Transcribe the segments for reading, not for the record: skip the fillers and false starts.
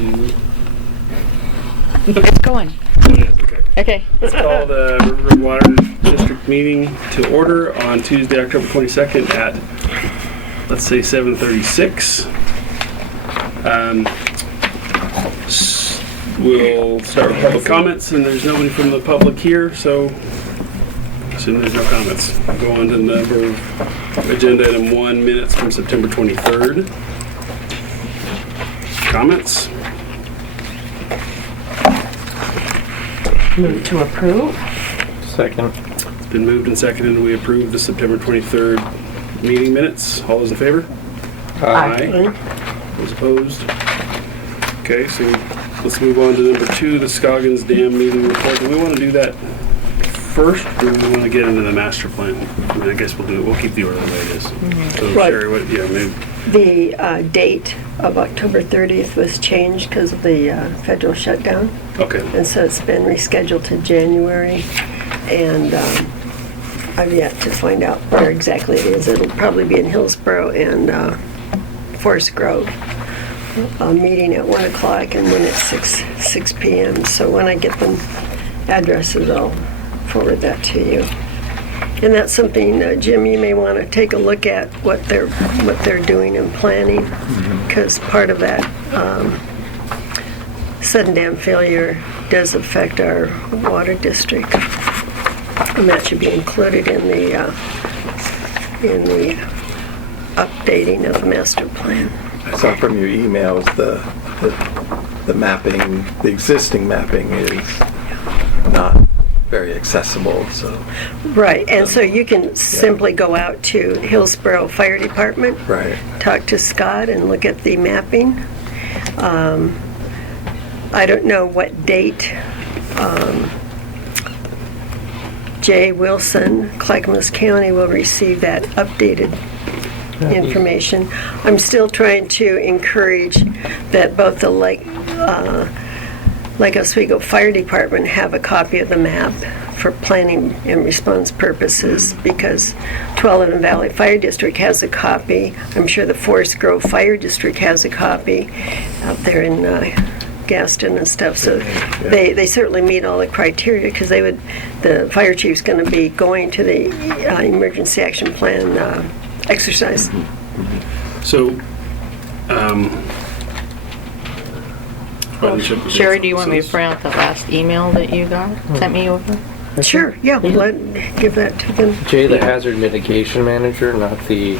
to... It's going. Okay. Let's call the Rivergrove Water District meeting to order on Tuesday, October 22nd at, let's say, 7:36. We'll start with public comments, and there's nobody from the public here, so assume there's no comments. We'll go on to number agenda item 1, minutes from September 23rd. Comments? Move to approve. Second. It's been moved and seconded, and we approve the September 23rd meeting minutes. All those in favor? Aye. Those opposed? Okay, so let's move on to number 2, the Scoggins Dam meeting report. Do we want to do that first, or do we want to get into the master plan? I mean, I guess we'll do it. We'll keep the order the way it is. So, Right. Sherry, maybe. The date of October 30th was changed because of the federal shutdown, Okay. and so it's been rescheduled to January, and I've yet to find out where exactly it is. It'll probably be in Hillsborough and Forest Grove. A meeting at 1 o'clock and then at 6 p.m. So when I get the addresses, I'll forward that to you. And that's something, Jim, you may want to take a look at what they're doing and planning, because part of that sudden dam failure does affect our water district, and that should be included in the updating of the master plan. I saw from your emails the mapping, the existing mapping is not very accessible, so. Right, and so you can simply go out to Hillsborough Fire Department, Right. talk to Scott and look at the mapping. I don't know what date Jay Wilson, Clackamas County, will receive that updated information. I'm still trying to encourage that both the Lake Oswego Fire Department have a copy of the map for planning and response purposes, because Tualatin Valley Fire District has a copy. I'm sure the Forest Grove Fire District has a copy out there in Gaston and stuff. So they certainly meet all the criteria, because the fire chief's going to be going to the emergency action plan exercise. So, Sherry, do you want me to print out the last email that you got, sent me over? Sure, yeah, give that to them. Jay, the hazard mitigation manager, not the...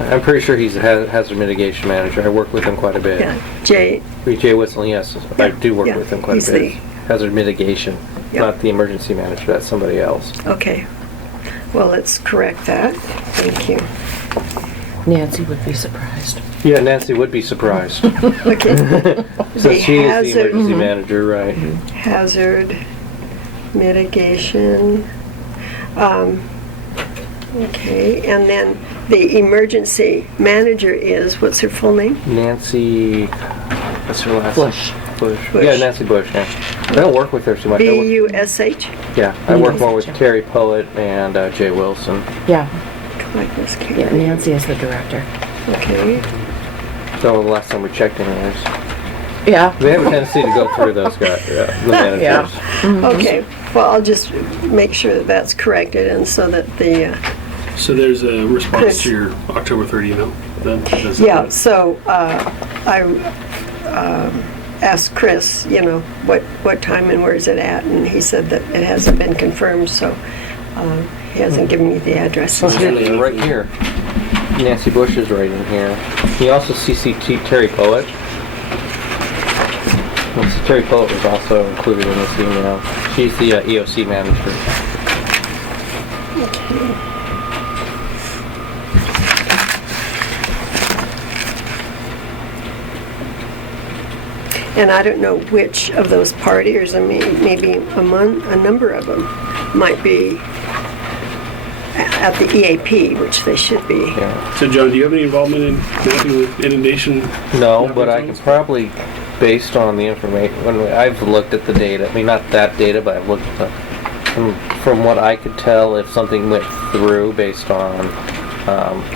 I'm pretty sure he's a hazard mitigation manager. I work with him quite a bit. Yeah, Jay. Jay Whistling, yes. I do work with him quite he's a bit. Hazard mitigation, not the emergency manager. That's somebody else. Okay. Well, let's correct that. Thank you. Nancy would be surprised. Yeah, Nancy would be surprised. Okay. So she is the hazard- emergency manager, right? Hazard mitigation. Okay, and then the emergency manager is, what's her full name? Nancy, what's her last Bush. name? Bush. Yeah, Nancy Bush, yeah. I don't work with her too much. B-U-S-H? Yeah, I work more with Terry Poet and Jay Wilson. Yeah. Like this Yeah, Karen. Nancy is the director. Okay. So the last time we checked anyways. Yeah. They have a tendency to go through those guys, the managers. Okay, well, I'll just make sure that that's corrected, and so that the, So there's a response Chris. to your October 30 email, then? yeah, so I asked Chris, what time and where is it at, and he said that it hasn't been confirmed, so he hasn't given me the addresses Here yet. it is, right here. Nancy Bush is right in here. He also CC'd Terry Poet. Terry Poet was also included in this email. She's the EOC manager. And I don't know which of those parties, I mean, maybe a number of them might be at the EAP, which they should be. Yeah. So John, do you have any involvement in mapping with inundation? No, but I can probably, based on the information, when I've looked at the data, I mean, not that data, but I've looked at the, from what I could tell, if something went through based on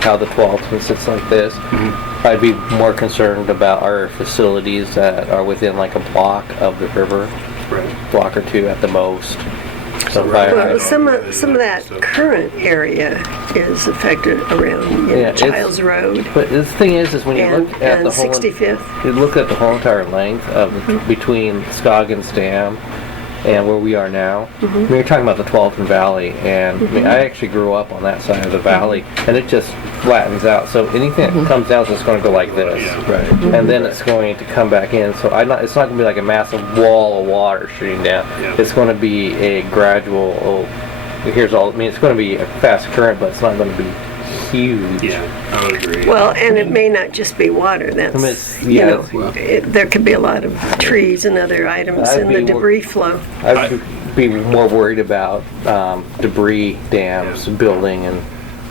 how the Tualatin sits like this, I'd be more concerned about our facilities that are within like a block of the river, Right. block or two at the most. So Right. fire Well, hydrant. some of that current area is affected around, you know, Yeah, it's- Childs Road But the thing is when you and, look at and the whole, 65th. you look at the whole entire length of between Scoggins Dam and where we are now. I mean, you're talking about the Tualatin Valley, and I mean, I actually grew up on that side of the valley, and it just flattens out. So anything that comes down is just going to go like this, Yeah. Right. and then it's going to come back in. So it's not going to be like a massive wall of water shooting down. Yeah. It's going to be a gradual. Here's all. I mean, it's going to be a fast current, but it's not going to be huge. Yeah, I would agree. Well, and it may not just be water. That's, I mean, it's- you yeah, know, it's- there could be a lot of trees and other items I'd in the be more- debris flow. I'd be more worried about debris dams building and.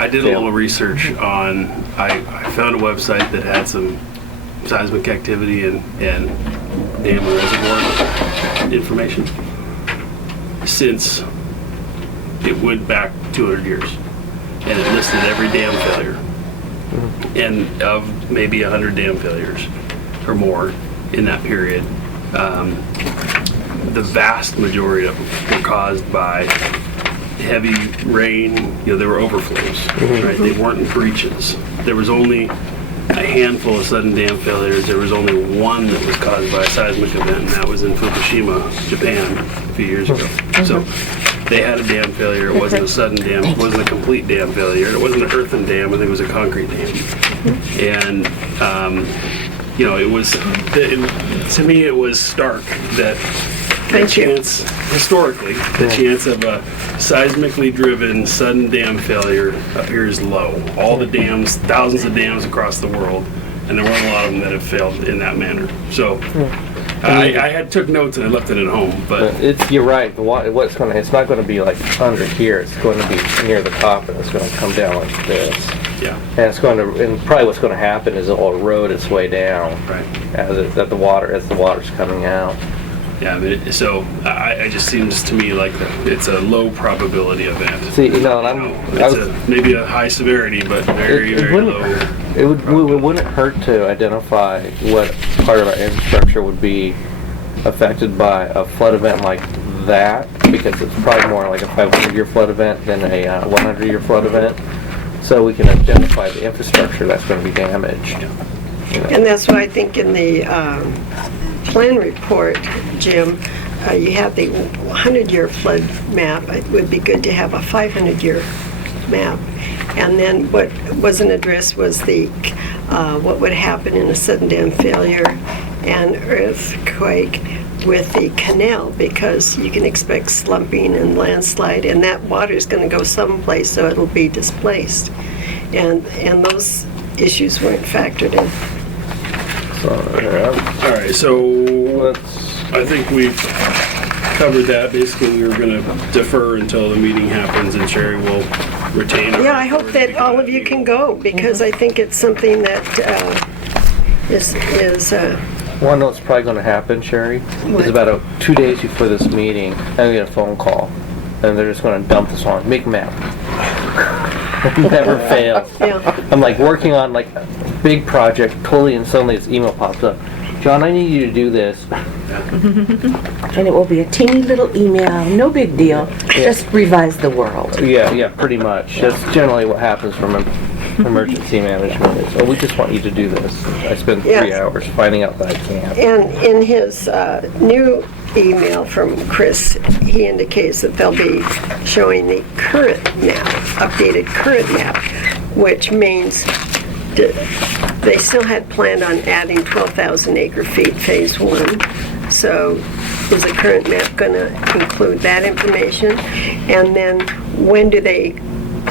I did a Yeah. little research on, I found a website that had some seismic activity and dam and reservoir information since it went back 200 years. And it listed every dam failure. And of maybe 100 dam failures or more in that period, the vast majority of them were caused by heavy rain. You know, there were overflows, right? They weren't breaches. There was only a handful of sudden dam failures. There was only one that was caused by a seismic event, and that was in Fukushima, Japan, a few years ago. So they had a dam failure. It wasn't a sudden dam. It wasn't a complete dam failure. It wasn't an earthen dam. I think it was a concrete dam. And, you know, it was, to me, it was stark that the Thank you. chance, historically, the chance of a seismically driven sudden dam failure appears low. All the dams, thousands of dams across the world, and there weren't a lot of them that have failed in that manner. So I had took notes and I left it at home, but You're right. It's not going to be like under here. It's going to be near the top, and it's going to come down like this. yeah, And probably what's going to happen is it'll erode its way down right. as the water's coming out. Yeah, I mean, so it just seems to me like it's a low probability event. See, you know, and It's maybe a high severity, but very, very low. It wouldn't hurt to identify what part of our infrastructure would be affected by a flood event like that, because it's probably more like a 500-year flood event than a 100-year flood event. So we can identify the infrastructure that's going to be damaged. You know. And that's why I think in the plan report, Jim, you have the 100-year flood map. It would be good to have a 500-year map. And then what wasn't addressed was the what would happen in a sudden dam failure and earthquake with the canal, because you can expect slumping and landslide, and that water is going to go someplace, so it'll be displaced. And those issues weren't factored in. So, yeah, All right, so let's. I think we've covered that. Basically, we were going to defer until the meeting happens, and Sherry will retain. Yeah, I hope that all of you can go, because I think it's something that is Well, I know what's probably going to happen, Sherry, What? is about 2 days before this meeting, I get a phone call, and they're just going to dump this on. Make map. Never fails. yeah. I'm like working on like a big project, totally, and suddenly this email pops up. John, I need you to do this. And it will be a teeny little email, no big deal, just revise the world. Yeah, pretty much. That's generally what happens from emergency management. Is, oh, we just want you to do this. I spend 3 Yes. hours finding out that I can't. And in his new email from Chris, he indicates that they'll be showing the current map, updated current map, which means they still had planned on adding 12,000 acre feet phase 1. So is the current map going to include that information? And then when do they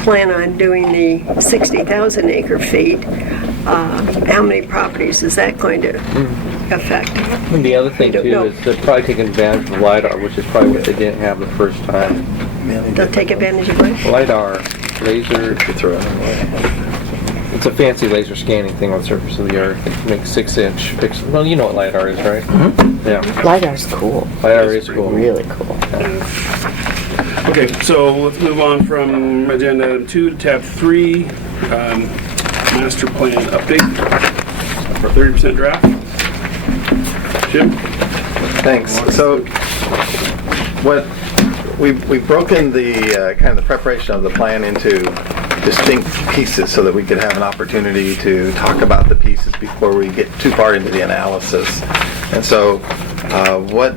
plan on doing the 60,000 acre feet? How many properties is that going to affect? And the other thing don't too know. is they're probably taking advantage of LiDAR, which is probably what they didn't have the first time. They'll take advantage of what? LiDAR, laser, Throw it away. it's a fancy laser scanning thing on the surface of the earth. It makes 6-inch pixels. Well, you know what LiDAR is, right? Yeah. LiDAR's cool, LiDAR is cool. really cool. Okay, so let's move on from agenda item 2 to tab 3, master plan update. for 30% draft. Jim? Thanks. So, what we've broken the kind of the preparation of the plan into distinct pieces so that we could have an opportunity to talk about the pieces before we get too far into the analysis. And so, what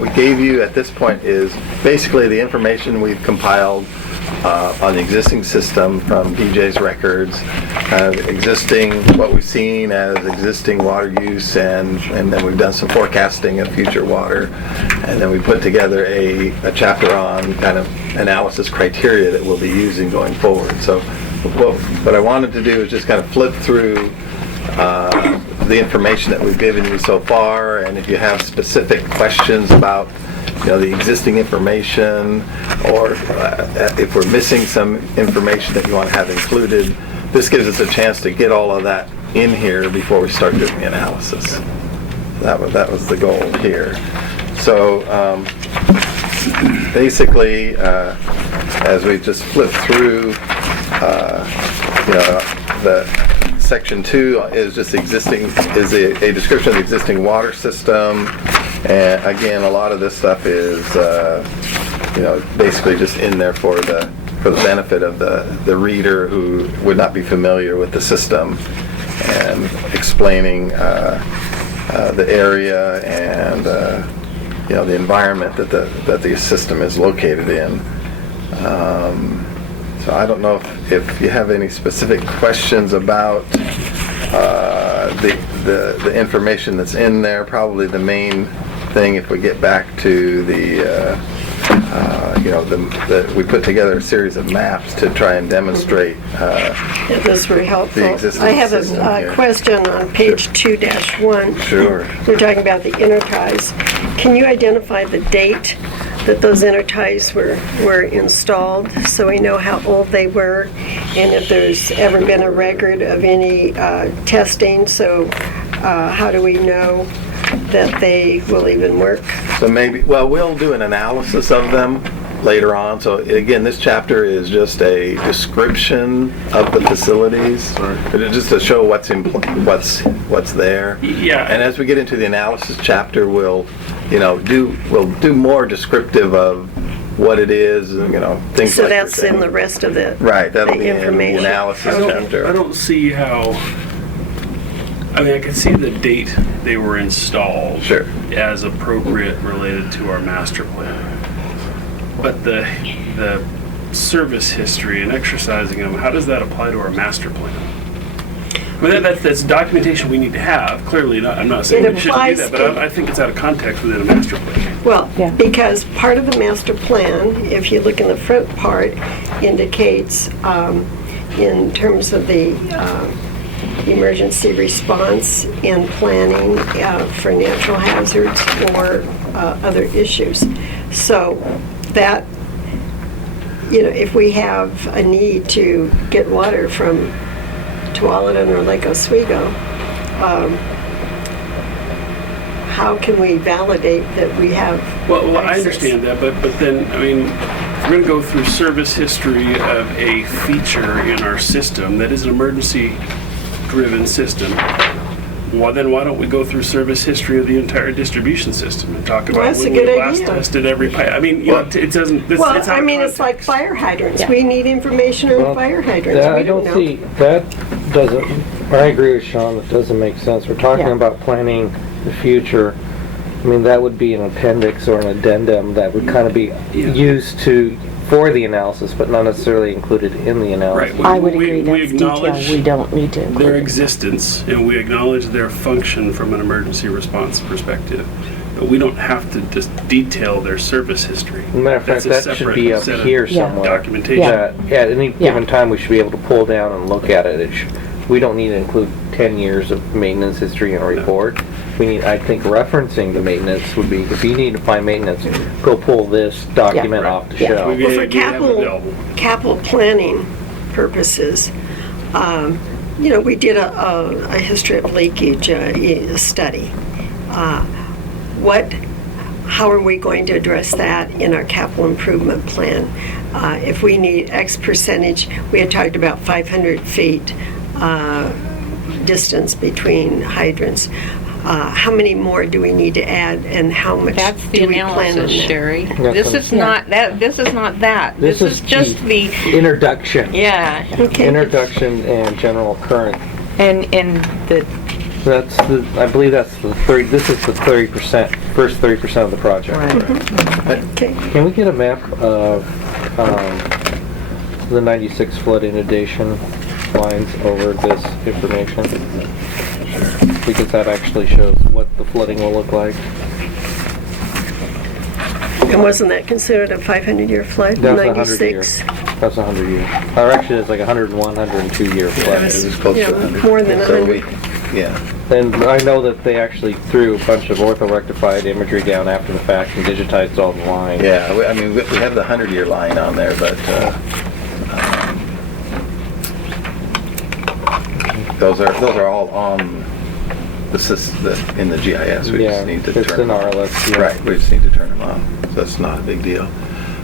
we gave you at this point is basically the information we've compiled on the existing system from DJ's records, what we've seen as existing water use, and then we've done some forecasting of future water, and then we put together a chapter on kind of analysis criteria that we'll be using going forward. So what I wanted to do is just kind of flip through the information that we've given you so far, and if you have specific questions about the existing information, or if we're missing some information that you want to have included, this gives us a chance to get all of that in here before we start doing the analysis. That was the goal here. So basically, as we just flip through, the section 2 is just a description of the existing water system. And again, a lot of this stuff is, basically just in there for the benefit of the reader who would not be familiar with the system, and explaining the area and the environment that the system is located in. So I don't know if you have any specific questions about the information that's in there. Probably the main thing, if we get back to we put together a series of maps to try and demonstrate It was very helpful. the existing I have system a here. question on page 2-1. Sure. We're talking about the interties. Can you identify the date that those interties were installed, so we know how old they were, and if there's ever been a record of any testing? So how do we know that they will even work? So we'll do an analysis of them later on. So again, this chapter is just a description of the facilities, just to show what's there. Yeah. And as we get into the analysis chapter, we'll do more descriptive of what it is, and things So like that's you're saying. in the rest of the Right, that'll the be in the information. analysis I chapter. don't see how. I mean, I can see the date they were installed Sure. as appropriate related to our master plan. But the service history and exercising them, how does that apply to our master plan? I mean, that's documentation we need to have. Clearly, I'm not saying It we shouldn't do applies that, but to- I think it's out of context within a master plan. Well, Yeah. because part of the master plan, if you look in the front part, indicates in terms of the emergency response and planning for natural hazards or other issues. So that, if we have a need to get water from Tualatin or Lake Oswego, how can we validate that we have Well, I access? understand that, but then, I mean, if we're going to go through service history of a feature in our system that is an emergency-driven system, well, then why don't we go through service history of the entire distribution system and talk about that's when a we good last idea. tested every pipe? I mean, it doesn't. Well, it's out of it's like context. fire hydrants. Yeah. We need information on fire hydrants. I We don't know. see, that doesn't, I agree with Sean, that doesn't make sense. We're talking Yeah. about planning the future. I mean, that would be an appendix or an addendum that would kind of be Yeah. used for the analysis, but not necessarily included in the analysis. Right. I would We agree, that's detail acknowledge we don't need to their include. existence, and we acknowledge their function from an emergency response perspective. But we don't have to just detail their service history. As a matter of fact, That's a that should separate be up set of here Yeah. somewhere. documentation. Yeah. That at any Yeah. given time, we should be able to pull down and look at it. We don't need to include 10 years of maintenance history in a report. We need, I think, referencing the maintenance would be, if you need to find maintenance, go pull this document Yeah. off the Yeah. shelf. We Well, for have it available. capital planning purposes, we did a history of leakage study. How are we going to address that in our capital improvement plan? If we need X percentage, we had talked about 500 feet distance between hydrants. How many more do we need to add, and how much That's the do we plan on analysis, that? Sherry. That's This what- is not that, this is not that. This is just the, introduction. yeah, Okay. Introduction and general current. and the, That's the, I believe that's the 30, this is the 30%, first 30% of the project. right. Okay. Can we get a map of the 96 flood inundation lines over this information? Because that actually shows what the flooding will look like. And wasn't that considered a 500-year flood? That's 100 year. 96? That's 100 year. Or actually, it's like 101, 102 year flood. It was close to Yeah, 100. more than So 100. Yeah. And I know that they actually threw a bunch of ortho-rectified imagery down after the fact and digitized all the lines. Yeah, I mean, we have the 100-year line on there, but those are all on in the GIS. We Yeah, just need to it's turn in them on. RLS. Yeah. Right, we just need to turn them on. So that's not a big deal.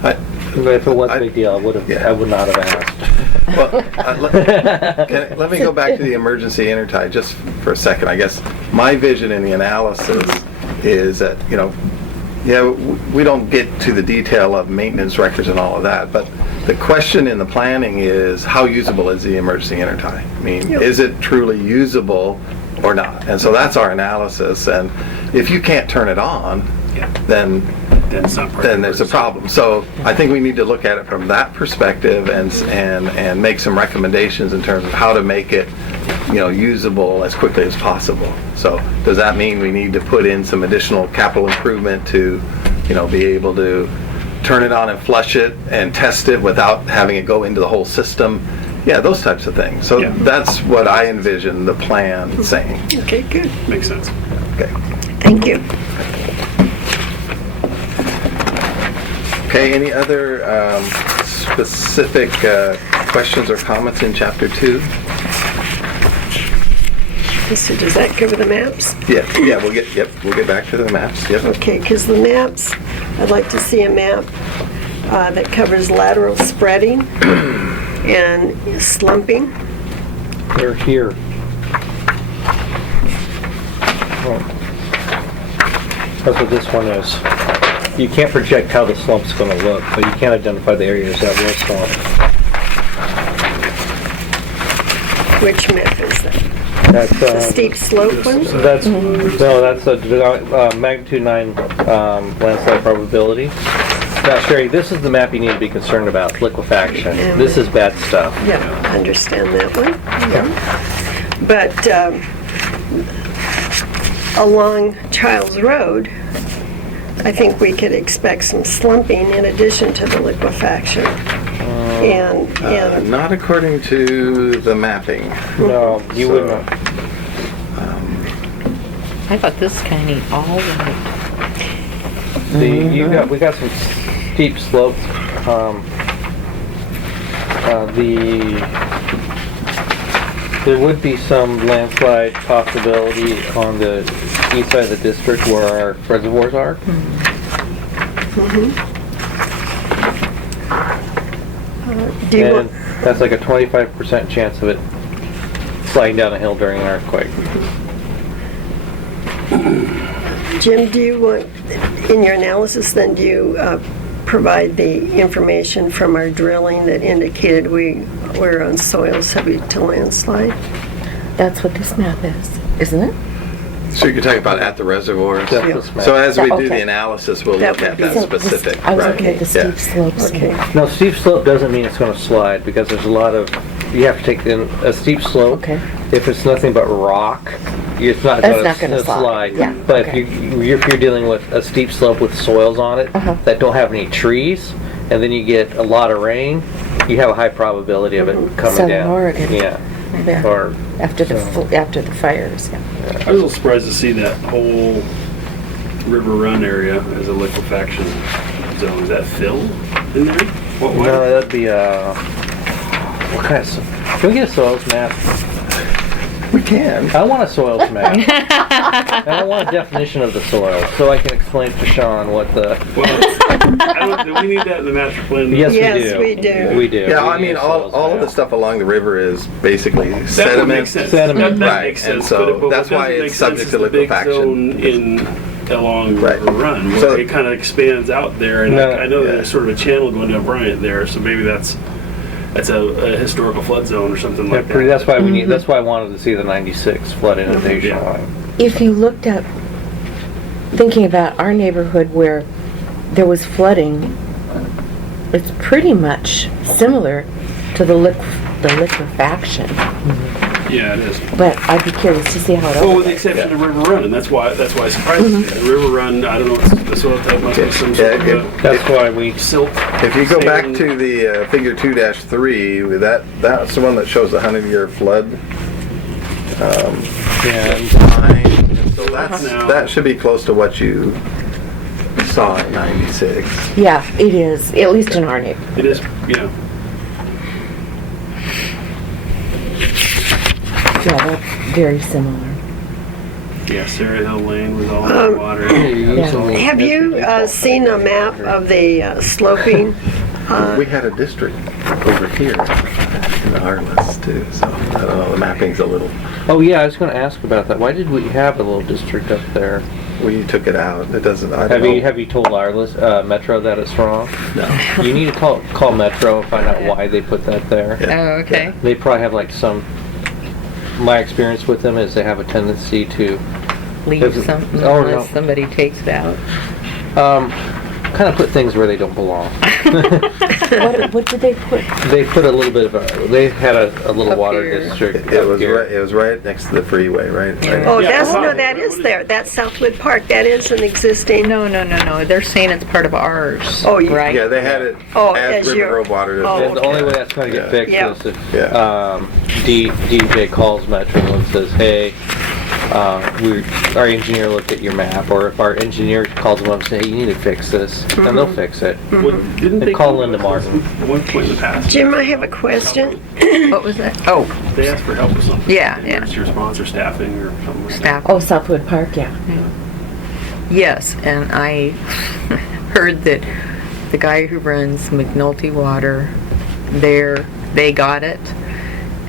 But if it was a big deal, I would not have asked. Well, let me go back to the emergency intertie just for a second. I guess my vision in the analysis is that, we don't get to the detail of maintenance records and all of that, but the question in the planning is how usable is the emergency intertie? I mean, is it truly usable or not? And so that's our analysis. And if you can't turn it on, then it's not there's a problem. So I think we need to look at it from that perspective and make some recommendations in terms of how to make it, usable as quickly as possible. So does that mean we need to put in some additional capital improvement to, be able to turn it on and flush it and test it without having it go into the whole system? Yeah, those types of things. So that's what I envision the plan saying. Okay, good. Makes sense. Okay. Thank you. Okay, any other specific questions or comments in Chapter 2? So does that cover the maps? Yeah, we'll get back to the maps. Yep. Okay, because the maps, I'd like to see a map that covers lateral spreading and slumping. They're here. That's what this one is. You can't project how the slump's going to look, but you can identify the areas that will slump. Which map is that? That's The steep slope one? That's no, that's a magnitude 9 landslide probability. Now, Sherry, this is the map you need to be concerned about: liquefaction. Yeah. This is bad stuff. Yeah, I understand that one. Yeah. But along Childs Road, I think we could expect some slumping in addition to the liquefaction. And Not according to the mapping. No, you would not. I thought this kind of neat all right. We got some steep slopes. There would be some landslide possibility on the east side of the district where our reservoirs are. do you And want, that's like a 25% chance of it sliding down a hill during an earthquake. Jim, do you want, in your analysis then, do you provide the information from our drilling that indicated we're on soil subject to landslide? That's what this map is, isn't it? So you're talking about at the reservoirs? That's this map. So as we do Okay. the analysis, we'll That look would at be- that So specific. I was right. looking at the Yeah. steep slopes. Okay. No, steep slope doesn't mean it's going to slide because there's a lot of, you have to take in a steep slope. Okay. If it's nothing but rock, it's not That's going not gonna to slide. slide. Yeah, But okay. if you're dealing with a steep slope with soils on it that don't have any trees, and then you get a lot of rain, you have a high probability of it coming Southern down. Oregon. Yeah. Yeah. Or After the fires, yeah. I was a little surprised to see that whole River Run area as a liquefaction zone. Is that fill in there? What? no, that'd be what kind of? Can we get a soils map? We can. I want a soils map. And I want a definition of the soil so I can explain to Sean what the. Well, Do we need that in the master plan? Yes, Yes, we we do. do. We do. Yeah, I We mean, use all those of now. the stuff along the river is basically That would sediment. make sense. Sediment. That Right, makes and sense. so but what that's why doesn't it's make sense subject is to the big liquefaction. zone in along Right. River Run, where So- it kind of expands out there, and No, I know yeah. there's sort of a channel going down Bryant there, so maybe that's a historical flood zone or something Yeah, like that. that's why we need. That's why I wanted to see the 96 flood inundation Yeah. line. If you looked at, thinking about our neighborhood where there was flooding, it's pretty much similar to the liquefaction. Yeah, it is. But I'd be curious to see how it Well, with the operates. exception of River Run, and that's why it surprises me. The River Run, I don't know, the soil type must be some sort of Yeah, a That's why we. silt. If you go back sand. to the figure 2-3, that's the one that shows the 100-year flood And line. So Now- that should be close to what you saw in 96. Yeah, it is, at least in our neighborhood. It is, yeah. Yeah, that's very similar. Yeah, Sarah Hill Lane was all underwater. Have you seen a map of the sloping? We had a district over here in our list too, so I don't know, the mapping's a little, oh yeah, I was going to ask about that. Why did we have a little district up there? we took it out. It doesn't, I don't know. Have you told our list, Metro that it's wrong? No. You need to call Metro and find out why they put that there. Oh, okay. They probably have like some. My experience with them is they have a tendency to Leave something Oh, no. unless somebody takes it out. kind of put things where they don't belong. What did they put? They put a little bit of a. They had a little Up water here. district. It up was here. right, it was right next to the freeway, right? Yeah. Oh, Yeah, that is there. That's Southwood Park. That is an existing. No. They're saying it's part of ours. Oh, you- right? Yeah, they had it Oh, as as your- Rivergrove Water Oh, District. And the only way that's going to get fixed Yeah. is if Yeah. DJ calls Metro and says, "Hey, our engineer looked at your map," or if our engineer calls them up and says, "Hey, you need to fix this," and they'll fix it. Didn't They they call come Linda to us Martin. At one point in the past. Jim, I have a question. What was that? Oh, They asked for help with something. Yeah, yeah. Emergency response or staffing or something like that. staff. Oh, Southwood Park, yeah. Yes, and I heard that the guy who runs McNulty Water, they got it,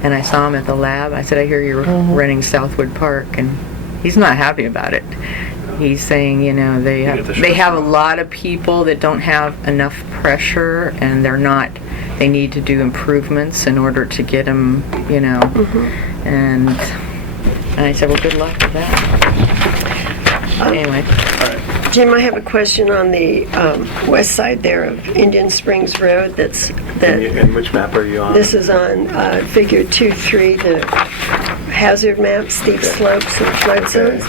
and I saw him at the lab. I said, "I hear you're running Southwood Park," and he's not happy about it. He's saying, they get the have short a straw. lot of people that don't have enough pressure, and they need to do improvements in order to get them, and I said, well, good luck with that. Anyway. Jim, I have a question on the west side there of Indian Springs Road. And which map are you on? This is on figure 2-3, the hazard map, steep slopes and flood zones.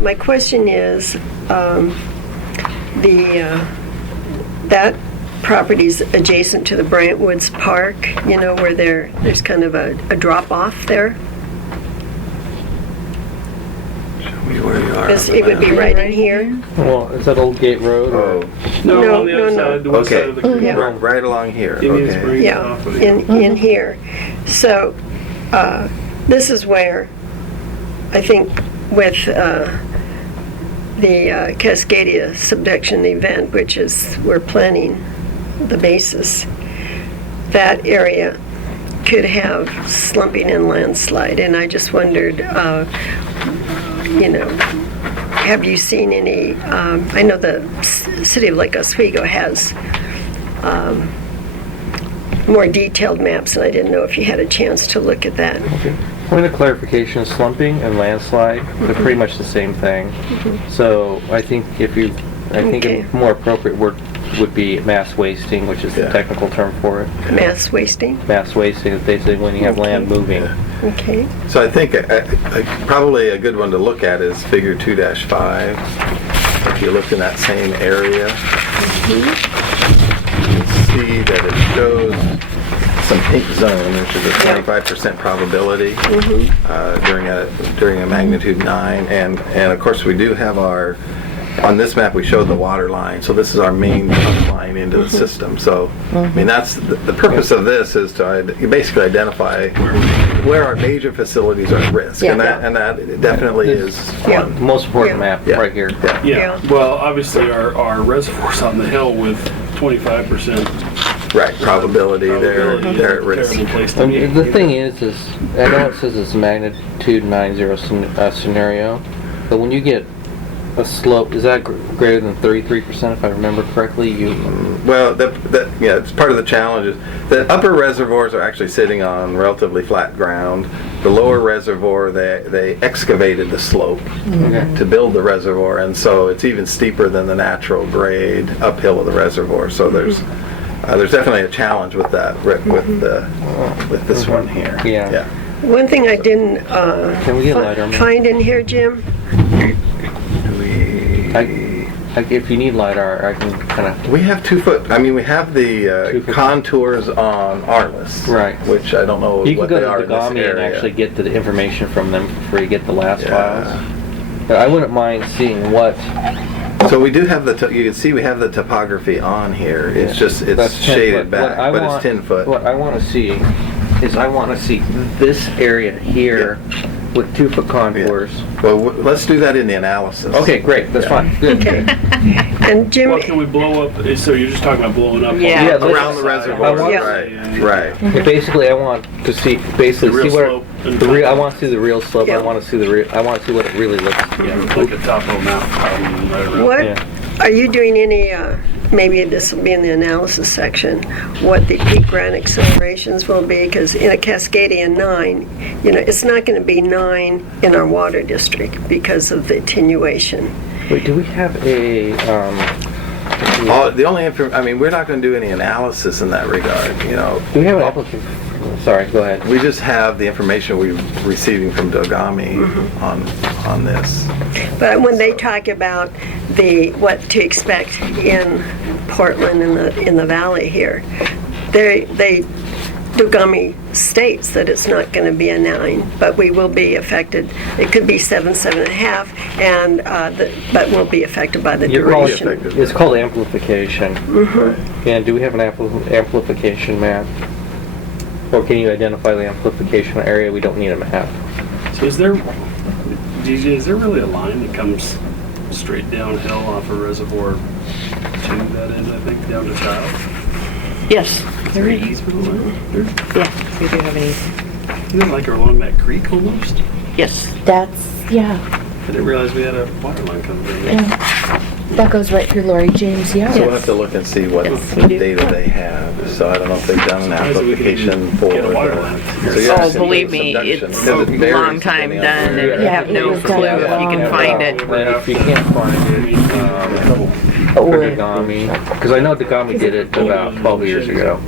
My question is, that property's adjacent to the Bryant Woods Park, where there's kind of a drop-off there? Show me where you are. Because it would be right in here. Well, is that Old Gate Road? Oh, No, No, on the other no, no. side, the west Okay. side of the creek. Yeah. right along here, Indian okay. Springs Yeah, off of it. in here. So, this is where, I think, with the Cascadia subduction event, which is, we're planning the basis, that area could have slumping and landslide. And I just wondered, have you seen any, I know the city of Lake Oswego has more detailed maps, and I didn't know if you had a chance to look at that. Point of clarification, slumping and landslide, they're pretty much the same thing. So I think Okay. a more appropriate word would be mass wasting, which is the Yeah. technical term for it. Mass wasting, Mass wasting is basically when you have land moving. okay. So I think probably a good one to look at is figure 2-5. If you look in that same area, you can see that it shows some pink zone, which is a 25% probability during a magnitude 9, and of course we do have our on this map, we showed the water line, so this is our main pump line into the system. So, I mean, that's, the purpose of this is to basically identify where our major facilities are at risk. Yeah. And that definitely is Yeah. one. Most important Yeah. map Yeah. right here. Yeah. Yeah, well, obviously our reservoir's on the hill with 25% Right, probability, they're probability. at risk. Terrible place to be. The thing is I know it says it's magnitude 90 scenario, but when you get a slope, is that greater than 33%, if I remember correctly? Well, yeah, it's part of the challenge. Is the upper reservoirs are actually sitting on relatively flat ground. The lower reservoir, they excavated the slope to build the reservoir, and so it's even steeper than the natural grade uphill of the reservoir. So there's definitely a challenge with that, with this one here. Yeah. One thing I didn't Can we get a lighter, man? find in here, Jim, If you need LiDAR, I can kind of... We have 2 foot. I mean, we have the 2 foot. contours on our list, Right. Which I don't know You can what go they to are in this Dagami and area. actually get the information from them before you get the last Yeah. files. But I wouldn't mind seeing what... So we do have you can see we have the topography on here. It's just, it's That's 10 shaded foot. back, but it's 10 foot. What I want to see is I want to see this area here with 2 foot contours. Well, let's do that in the analysis. Okay, great. That's fine. Good. okay. And Jim, Well, can we blow up, so you're just talking about blowing up? Yeah. Yeah, this- Around the reservoir, I want- right. Basically, I want to see The real slope and I want to see the real slope. Yeah. I want to see I want to see what it really looks like. Yeah, like a topo map, right around. what Yeah. are you doing any, maybe this will be in the analysis section, what the peak run accelerations will be? Because in a Cascadian 9, it's not going to be 9 in our water district because of the attenuation. Wait, do we have a? The only I mean, we're not going to do any analysis in that regard. Do we have an application? Sorry, go ahead. We just have the information we're receiving from Dogami on this. But when they talk about what to expect in Portland in the valley here, Dogami states that it's not going to be a 9, but we will be affected. It could be 7, 7.5, but we'll be affected by the duration. It's called amplification. And do we have an amplification map? Or can you identify the amplification area? We don't need a map. So is there really a line that comes straight downhill off of Reservoir to that end, I think, down to Child? Yes. Is there an easement line? Yeah, we do have an easement. Isn't it like along that creek almost? Yes. Yeah, I didn't realize we had a water line coming in. that goes right through Lori James' yard. So we'll have to look and see what Yes, we do. data they have. So I don't know if they've done an Surprised that we could application even for get a water the- line. So you're Oh, asking for believe me, subduction, it's because it a varies long time depending on done, where- and Yeah, I have it no was clue done if you can long find it. And if you can't find it, for Dagami, because I know Dagami did it about 12 years ago.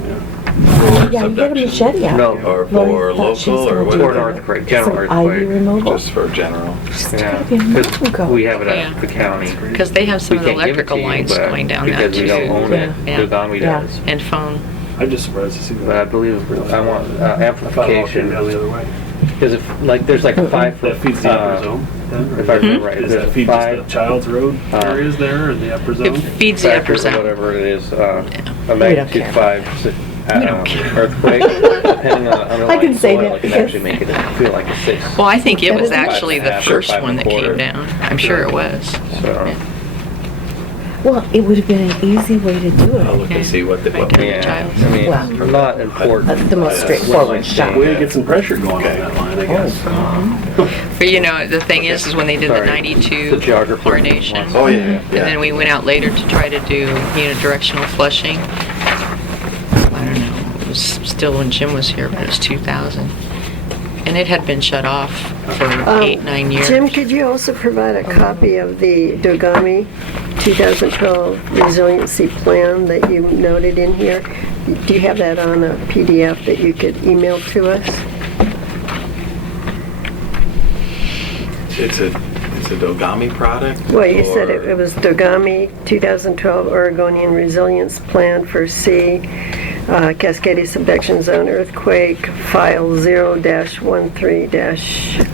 Yeah, you get a machete out. No, Or Lori for thought she was local or gonna what? do for an earthquake, general some ivy earthquake. removal. Just for general. Just Yeah, gotta be a month because ago. we have it Yeah. at the county. Because they have some We of the can't give it to electrical you, lines but going down that because we don't too. own it, Yeah. Dagami Yeah. does. And phone. I'm just surprised to see that. But I believe I want I thought it all came amplification, down the other way. because if there's like a 5 foot. That feeds the upper zone? then, or if I remember right, Does there's that a feed just 5 the Child's Road areas there, or the upper It zone? feeds the upper factor or zone. whatever it is, a don't magnitude care. 5 earthquake, depending on the I underlying can say soil, that it can because- actually make it feel like a 6. Well, I think it That was is- actually the 5.5 or first one that 5.25. came down. I'm sure it was. So, Well, it would have been an easy way to do I'll it. look and see what the, Okay. yeah, Child's. I mean, Well, it's not important. That's the most straightforward shot. Way to get some pressure going on that line, I guess. But the thing is when they did the Sorry. 92 The geographer chlorination, Oh, yeah, and then we went out later to try to do unidirectional flushing. I don't know, it was still when Jim was here, but it was 2000. And it had been shut off for 8-9 years. Jim, could you also provide a copy of the Dogami 2012 resiliency plan that you noted in here? Do you have that on a PDF that you could email to us? it's a Dogami product? Well, you said or- it was Dogami 2012 Oregonian Resilience Plan for C, Cascadia Subduction Zone Earthquake, File 0-13-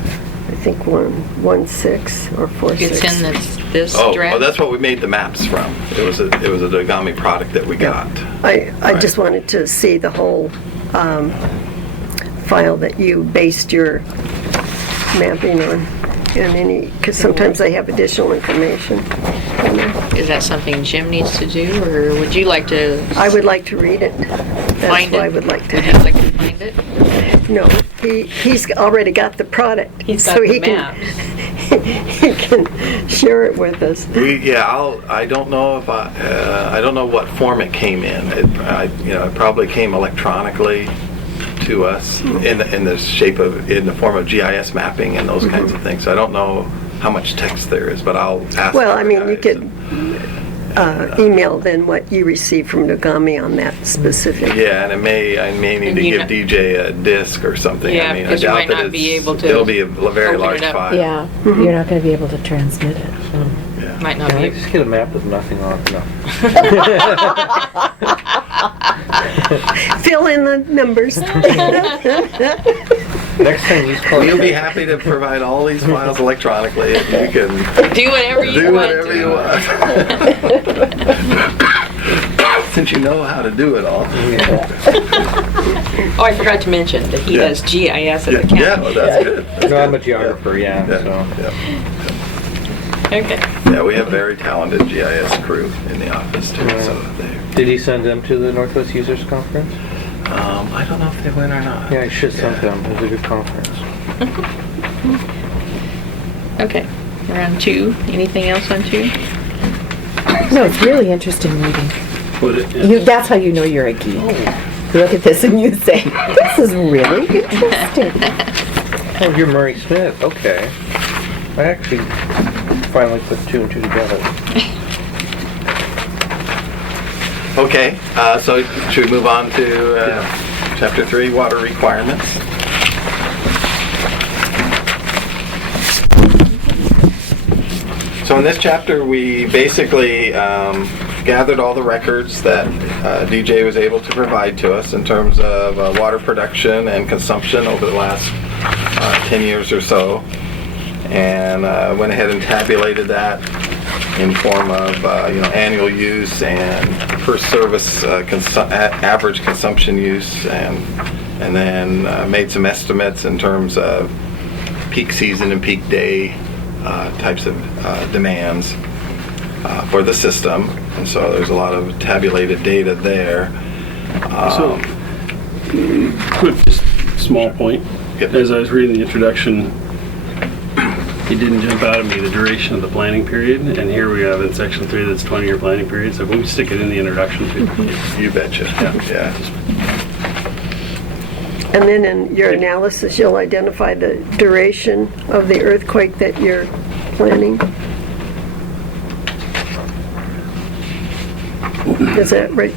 I think think 1.6 or 4.6. It's in this Oh, draft? well, that's what we made the maps from. It was a Dogami product that we got. I Right. just wanted to see the whole file that you based your mapping on, and because sometimes they have additional information. Is that something Jim needs to do, or would you like to I would like to read it. That's find what it? I would like to Would you like to find it? No, he's already got the product. He's got so the he maps. He can share it with us. I don't know if I don't know what form it came in. It probably came electronically to us in the form of GIS mapping and those kinds of things. I don't know how much text there is, but I'll ask. Well, our I mean, you guys. could email then what you received from Dogami on that specific. Yeah, and I may need And to you give know- DJ a disc or something. Yeah, I mean, I because you doubt might that not be able to It'll be a very open large it up. file. Yeah, you're not going to be able to transmit it. So. Yeah. Might not Can I be. just get a map with nothing on it? No. Fill in the numbers. Next time you call. We'll be happy to provide all these files electronically, and you can Do whatever you do want whatever to. you want. Since you know how to do it all. Oh, I forgot to mention that he Yeah. does GIS at the county. Yeah, well, that's good. That's No, I'm a good. geographer, yeah, Yeah, so. Okay. yeah, we have a very talented GIS crew in the office too. So Did he send them to the Northwest Users Conference? I don't know if they went or not. Yeah, I should send them. It was a good conference. Okay. We're on 2. Anything else on 2? No, it's really interesting reading. That's how you know you're a geek. You look at this and you say, this is really interesting. Oh, you're Murray Smith. Okay. I actually finally put 2 and 2 together. Okay, so should we move on to Chapter 3, Water Requirements? So in this chapter, we basically gathered all the records that DJ was able to provide to us in terms of water production and consumption over the last 10 years or so, and went ahead and tabulated that in form of annual use and per service average consumption use, and then made some estimates in terms of peak season and peak day types of demands for the system. And so there's a lot of tabulated data there. So, quick, just small point. Yep. As I was reading the introduction, it didn't jump out at me the duration of the planning period, and here we have in section 3 that's 20-year planning period. So can we stick it in the introduction too? You betcha. Yeah. And then in your analysis, you'll identify the duration of the earthquake that you're planning. Is that right?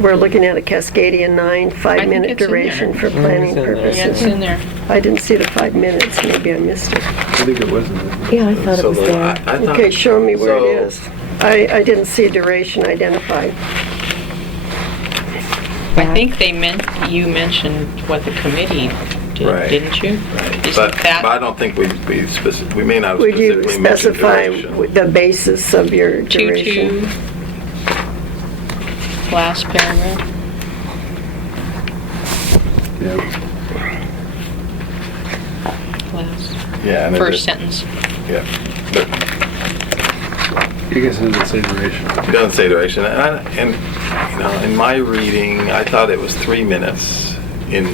We're looking at a Cascadian 9, 5-minute it's in duration there. for planning It's in there. Yeah, it's purposes. in there. I didn't see the 5 minutes, maybe I missed it. I think it was in there. Yeah, I thought it was So there. I thought- Okay, show me where so- it is. I didn't see duration identified. I think you mentioned what the committee did, Right. didn't you? Right. Isn't But that I don't think we may not have Would you specifically mentioned specify duration. the basis of your duration? 2.2? Last paragraph? Yeah. Last. Yeah, and First sentence. Yeah, but I guess it doesn't say duration. it doesn't say duration. And in my reading, I thought it was 3 minutes in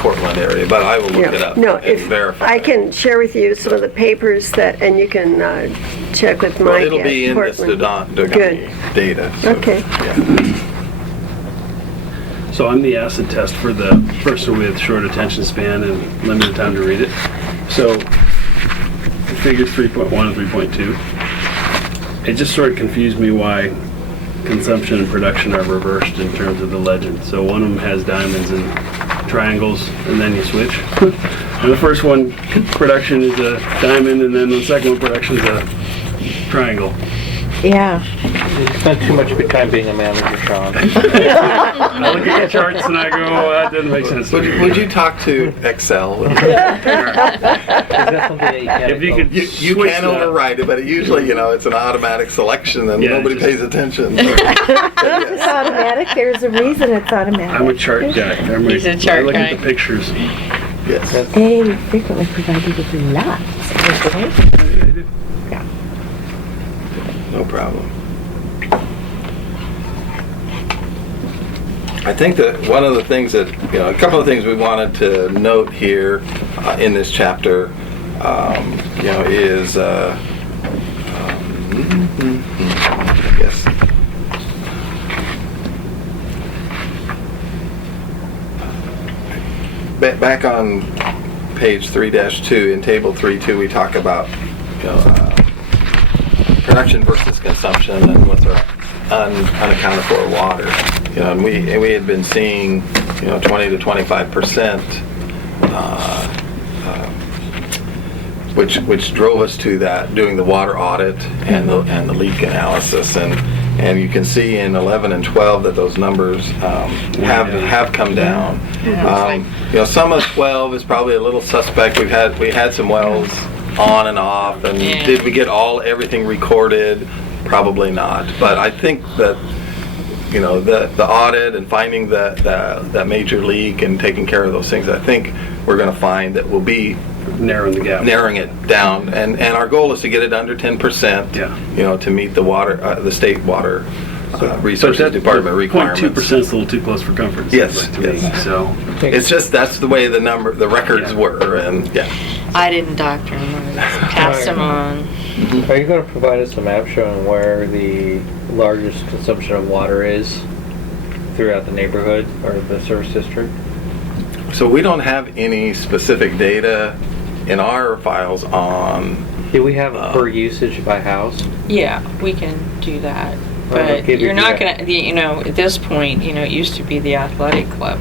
Portland area, but I will look it up No, and if verify. I can share with you some of the papers and you can check with Well, Mike it'll be at in this Portland. Dogami data. So, Okay. Yeah. So I'm the acid test for the person with short attention span and limited time to read it. So figures 3.1 and 3.2. It just sort of confused me why consumption and production are reversed in terms of the legend. So one of them has diamonds and triangles, and then you switch. And the first one, production is a diamond, and then the second one, production is a triangle. Yeah. Spent too much time being a manager, Sean. I look at the charts and I go, oh, that doesn't make sense. to me." Would you talk to Excel? Is that something that you can't If you could You switch can that. override it, but usually, it's an automatic selection and Yeah, nobody just- pays attention. It's automatic, there's a reason it's automatic. I'm a chart guy. He's a chart I look guy. at the pictures. Yes. They frequently provide you with lots of information. No problem. I think that one of the things that, a couple of things we wanted to note here in this chapter, is, yes. Back on page 3-2, in table 3.2, we talk about, production versus consumption and what's our unaccounted for water. And we had been seeing 20 to 25%, which drove us to that, doing the water audit and the leak analysis. And you can see in 11 and 12 that those numbers have come down. Some of 12 is probably a little suspect. We had some wells on and off, and did we get everything recorded? Probably not. But I think that the audit and finding that major leak and taking care of those things, I think we're going to find that we'll be Narrowing the gap. narrowing it down, and our goal is to get it under 10%. Yeah. To meet the state water resources But that- department requirements. 0.2% is a little too close for comfort. it Yes, seems like to me. yes. So It's just that's the way the records Yeah. were, and I didn't doctor him, I just passed him on. Are you going to provide us a map showing where the largest consumption of water is throughout the neighborhood or the service district? So we don't have any specific data in our files on. Do we have per usage by house? Yeah, we can do that. Well, But okay, we you're do not that. gonna, at this point, it used to be the athletic club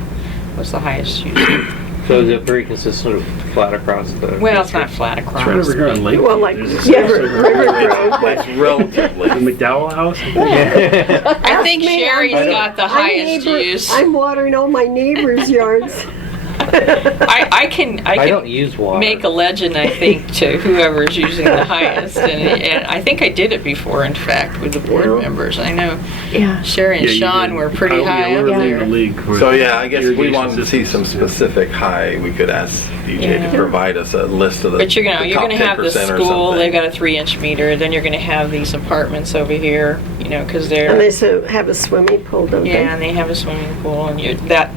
was the highest user. So is it very consistent with flat across the? Well, it's not flat it's right across. over here on Lake. Well, like, There's a yeah, section over here. Rivergrove, It's relatively. The McDowell House. I think Ask me, Sherry's I'm- got the I'm highest neighbor- use. I'm watering all my neighbors' yards. I can I don't use water. make a legend, I think, to whoever's using the highest, and I think I did it before, in fact, with the board members. I know Yeah. Sherry and Yeah, you Sean did. were pretty high up we're in there. the league. with So yeah, I guess if we irrigation wanted to see some systems. specific high, we could ask DJ Yeah. to provide us a list of the. But you're the gonna top have the 10% or school. something. They've got a 3-inch meter. Then you're gonna have these apartments over here. Because And they're they have a swimming pool, don't they? yeah, and they have a swimming pool, and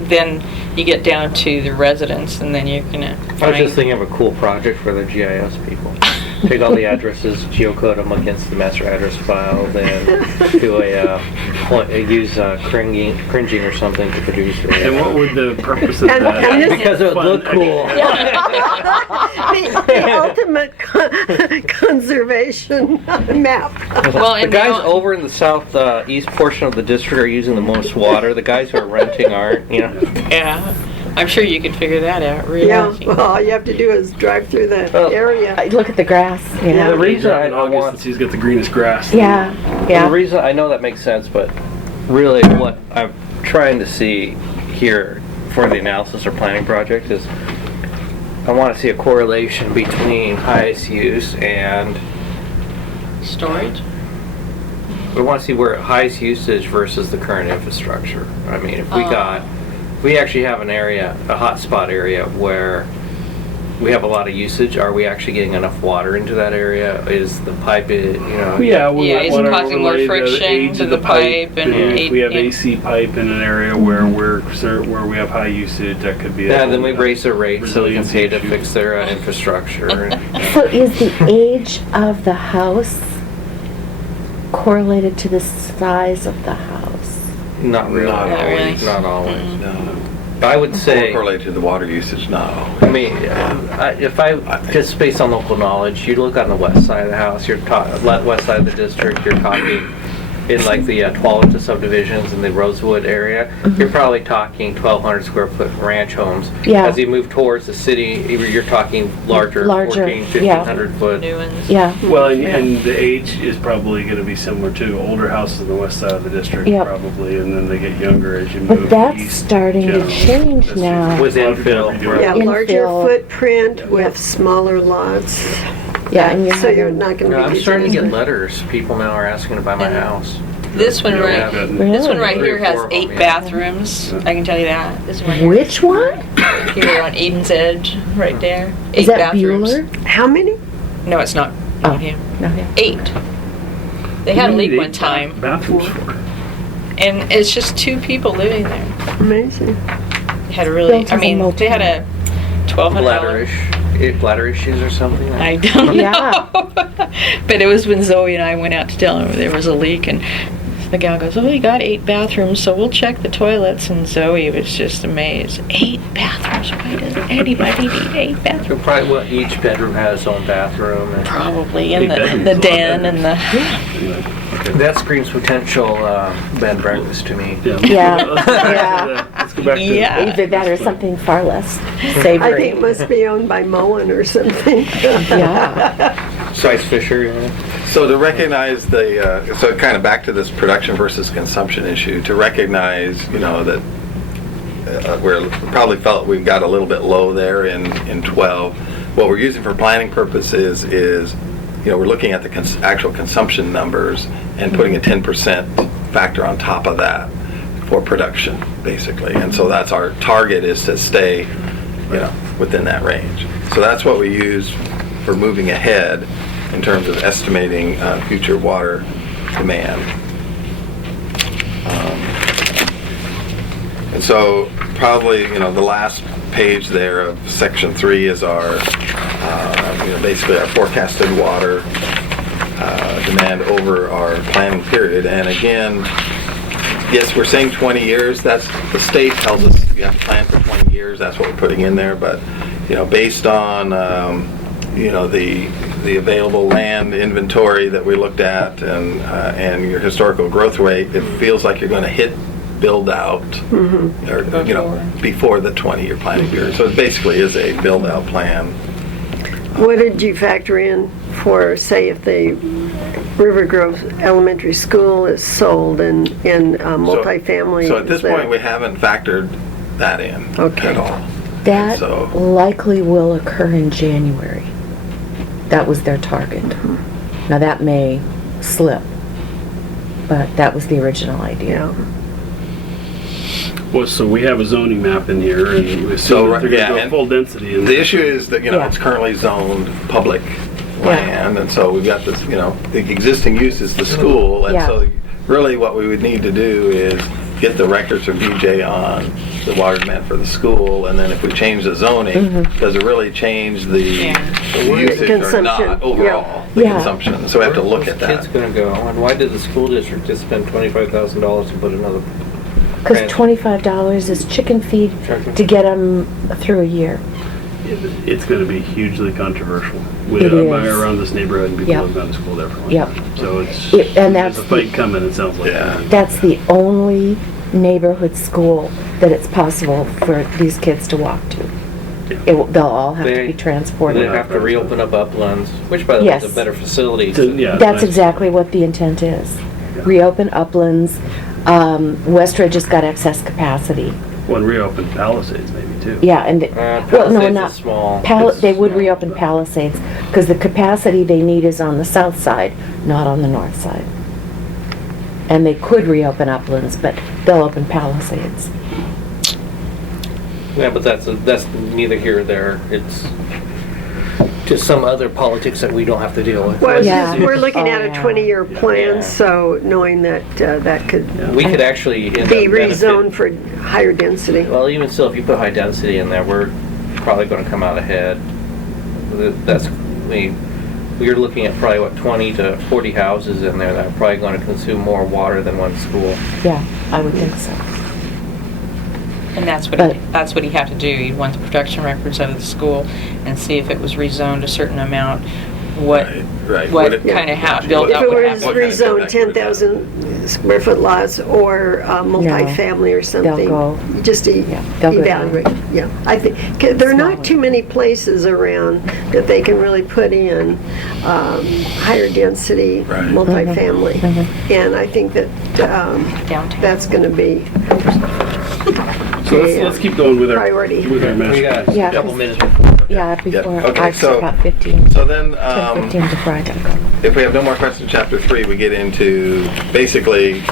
then you get down to the residents, and then you're gonna I was find. just thinking of a cool project for the GIS people. Take all the addresses, geocode them against the master address file, then do use cringing or something to produce it. And what would the purpose of And- that? and this- Because it would look cool. The ultimate conservation map. well, The and guys now- over in the southeast portion of the district are using the most water. The guys who are renting aren't. Yeah, I'm sure you could figure that out. Really. Yeah, well, all you have to do is drive through the Well, area. Look at the grass, Yeah. The reason I in don't August, want since he's got the greenest grass. Yeah, The yeah. reason I know that makes sense, but really what I'm trying to see here for the analysis or planning project is I want to see a correlation between highest use and Storage. we want to see where highest usage versus the current infrastructure. I mean, if we actually have an area, a hotspot area where we have a lot of usage, are we actually getting enough water into that area? Is the pipe, Yeah, we Yeah, might is it wanna causing more overlay the friction age to of the pipe and if we have yeah. AC pipe in an area where where we have high usage, that could be. yeah, then we raise their rates so we can pay to resiliency fix their infrastructure. So is the age of the house correlated to the size of the house? Not really. Not always. Not always. No. I would say, Correlated to the water usage, no. I mean, if I, just based on local knowledge, you look on the west side of the house, west side of the district, you're talking in like the Tualatin subdivisions in the Rosewood area, you're probably talking 1,200 square foot ranch homes. Yeah. As you move towards the city, you're talking larger, Larger, 14, yeah. 1,500 foot. New ones. Yeah. Well, and the age is probably gonna be similar too. Older houses on the west side of the district Yep. probably, and then they get younger as you move But that's east. starting to generally. change That's now. With infill, Redoing it. Yeah, larger Infill. footprint with smaller lots. Yeah, and So you're having- not gonna I'm reduce starting to get it. letters. People now are asking to buy my And- house. This one Yeah, right, we've gotten- this one Really? right here Three or has four of 8 them, yeah. bathrooms. I can tell you that. This one right Which one? here on Eden's Edge, right there. 8 Is that bathrooms. Bueller? How many? No, it's not. Not him. No, yeah. 8. They had a You need leak one 8 time, Bathrooms for. and it's just 2 people living there. Amazing. They had a really, Built I as a mean, they had a $1,200. Bladder issues or something? I don't Yeah. know. But it was when Zoe and I went out to tell him there was a leak, and the gal goes, "Oh, you got 8 bathrooms, so we'll check the toilets." And Zoe was just amazed. 8 bathrooms? Why does anybody need 8 bathrooms? So probably what each bedroom has its own bathroom. And Probably in Eight bedrooms, the a lot of den and the. Anyway, okay. that screams potential bed and breakfast to me. Yeah. Yeah. Let's go back to Yeah. let's go back to. Yeah. Either that or something far less I savory. think it must be owned by Moen or something. Yeah. Size Fisher, yeah. So to recognize so kind of back to this production versus consumption issue, to recognize, that we probably felt we got a little bit low there in 12. What we're using for planning purposes is, we're looking at the actual consumption numbers and putting a 10% factor on top of that for production, basically. And so that's our target, is to stay, within that range. So that's what we use for moving ahead in terms of estimating future water demand. And so probably, the last page there of section 3 is our, basically our forecasted water demand over our planning period. And again, yes, we're saying 20 years. That's, the state tells us you have to plan for 20 years. That's what we're putting in there. But, based on, the available land inventory that we looked at and your historical growth rate, it feels like you're going to hit build out or, before the 20-year planning period. So it basically is a build out plan. What did you factor in for, say, if the Rivergrove Elementary School is sold and multifamily? So at this is there? point, we haven't factored that in Okay. at all. That So- likely will occur in January. That was their target. Now that may slip, but that was the original idea. Yeah. Well, so we have a zoning map in here, and we assume that they're yeah, gonna go and full density. And The issue is that, Yeah. it's currently zoned public land, and so we've got this, the existing use is the school, and Yeah. so really what we would need to do is get the records from BJ on the water demand for the school, and then if we change the zoning, does it really change the usage or Consumption, not overall, the Yeah. consumption? So we have to look at Where's that. the kids gonna go? And why did the school district just spend $25,000 to put another? Because Trans- $25 is chicken feed Chicken. to get them through a year. it's gonna be hugely controversial. It is. Around this neighborhood, and people Yep. have gone to school there for a long Yep. time. So it's, And there's that's a fight the, coming, it sounds like. Yeah. that's the only neighborhood school that it's possible for these kids to walk to. They'll all have to They- be They transported. have to reopen up Uplands, which by the way is Yes. a better facility. Yeah, That's nice. exactly what the intent is. Reopen Uplands. Westridge has got excess capacity. When reopened Palisades maybe too. Yeah, and, well, no, Palisades not, is small. They would reopen Palisades, because the capacity they need is on the south side, not on the north side. And they could reopen Uplands, but they'll open Palisades. Yeah, but that's neither here or there. It's just some other politics that we don't have to deal with. Well, it's Yeah. just, we're looking at Oh, a yeah. 20-year plan, Yeah. so knowing that that could We could actually end be up benefit- rezoned for higher density. Well, even still, if you put high density in there, we're probably going to come out ahead. That's, we're looking at probably, 20 to 40 houses in there that are probably going to consume more water than one school. Yeah, I would think so. And that's But- what he'd have to do. He'd want the production records out of the school and see if it was rezoned a certain amount what Right. what Would it- kind of build If up it would were happen. What kind of rezoned impact would it have? 10,000 square foot lots or multifamily or something, go- just they'll go evaluate. Yeah, I think, 'cause there are Smaller. not too many places around that they can really put in higher density Right. multifamily. And I think that Downtown. that's going to be So let's keep going with our Priority. with our We master. got Yeah, a couple 'cause- minutes before. Yeah, before, okay, I so- about 15, So then, 10, 15 before I gotta go. if we have no more questions, chapter 3, we get into basically,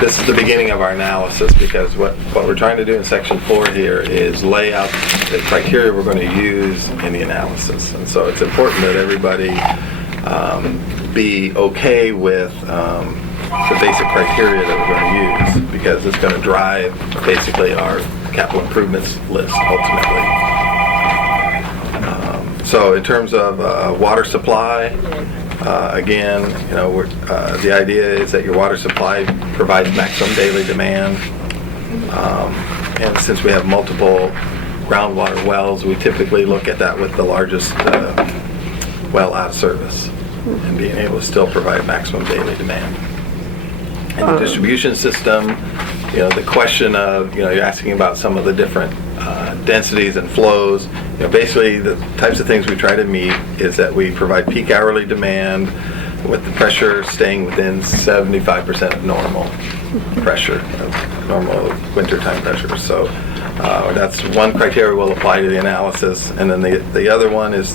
this is the beginning of our analysis, because what we're trying to do in section 4 here is lay out the criteria we're going to use in the analysis. And so it's important that everybody be okay with the basic criteria that we're going to use, because it's going to drive basically our capital improvements list ultimately. So in terms of water supply, again, you know, the idea is that your water supply provides maximum daily demand. And since we have multiple groundwater wells, we typically look at that with the largest well out of service and being able to still provide maximum daily demand. And the distribution system, you know, the question of, you know, you're asking about some of the different densities and flows. You know, basically the types of things we try to meet is that we provide peak hourly demand with the pressure staying within 75% of normal pressure, of normal wintertime pressure. So that's one criteria we'll apply to the analysis. And then the other one is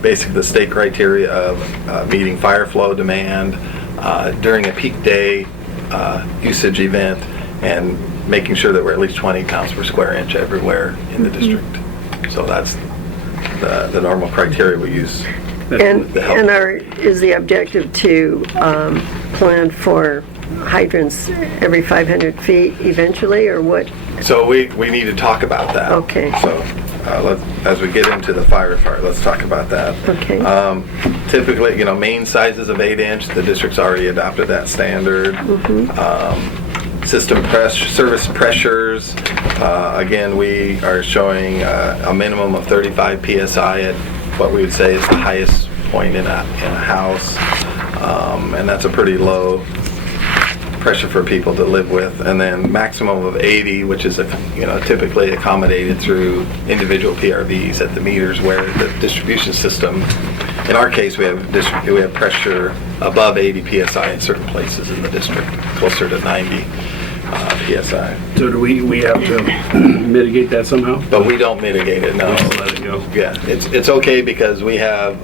basically the state criteria of meeting fire flow demand during a peak day usage event, and making sure that we're at least 20 pounds per square inch everywhere in the district. So that's the normal criteria we use. And The help. is the objective to plan for hydrants every 500 feet eventually, or what? So we need to talk about that. Okay. So as we get into the fire part, let's talk about that. Okay. Typically, you know, main sizes of 8-inch, the district's already adopted that standard. System service pressures, again, we are showing a minimum of 35 psi at what we would say is the highest point in a house, and that's a pretty low pressure for people to live with. And then maximum of 80, which is typically accommodated through individual PRVs at the meters, where the distribution system, in our case, we have pressure above 80 psi in certain places in the district, closer to 90 psi. So do we have to mitigate that somehow? But we don't mitigate it, no. We just let it go. Yeah, it's okay because we have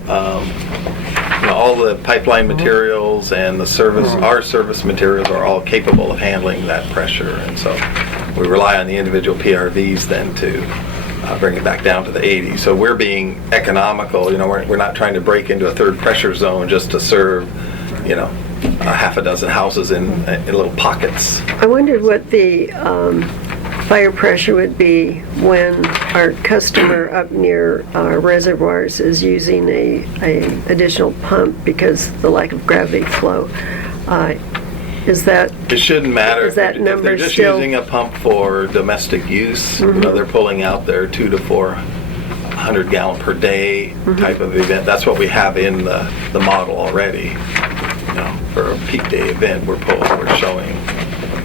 all the pipeline materials and our service materials are all capable of handling that pressure, and so we rely on the individual PRVs then to bring it back down to the 80. So we're being economical. You know, we're not trying to break into a third pressure zone just to serve, you know, a half a dozen houses in little pockets. I wondered what the fire pressure would be when our customer up near our reservoirs is using a additional pump because the lack of gravity flow. Is that, It shouldn't matter Is that if number they're just still- using a pump for domestic use. You know, they're pulling out their 200 to 400 gallon per day type of event. That's what we have in the model already. You know, for a peak day event, we're showing.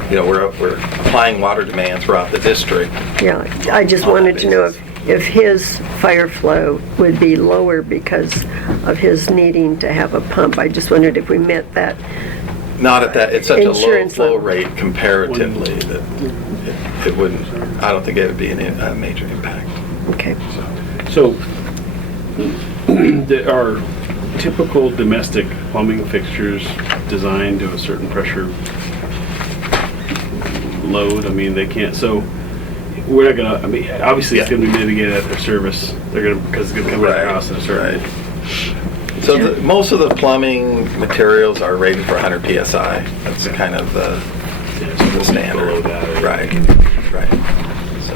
You know, we're applying water demand throughout the district. yeah, I just wanted to know if his fire flow would be lower because of his needing to have a pump. I just wondered if we met that. Not at that, it's such a low Insurance flow level. rate comparatively that it wouldn't, I don't think it would be a major impact. Okay. So are typical domestic plumbing fixtures designed to a certain pressure load? I mean, they can't, so we're not gonna, I mean, obviously it's gonna be mitigated at their service. Because it's gonna come out of their house at a certain. Right. So most of the plumbing materials are rated for 100 psi. That's kind of the standard. Below that. Right. So,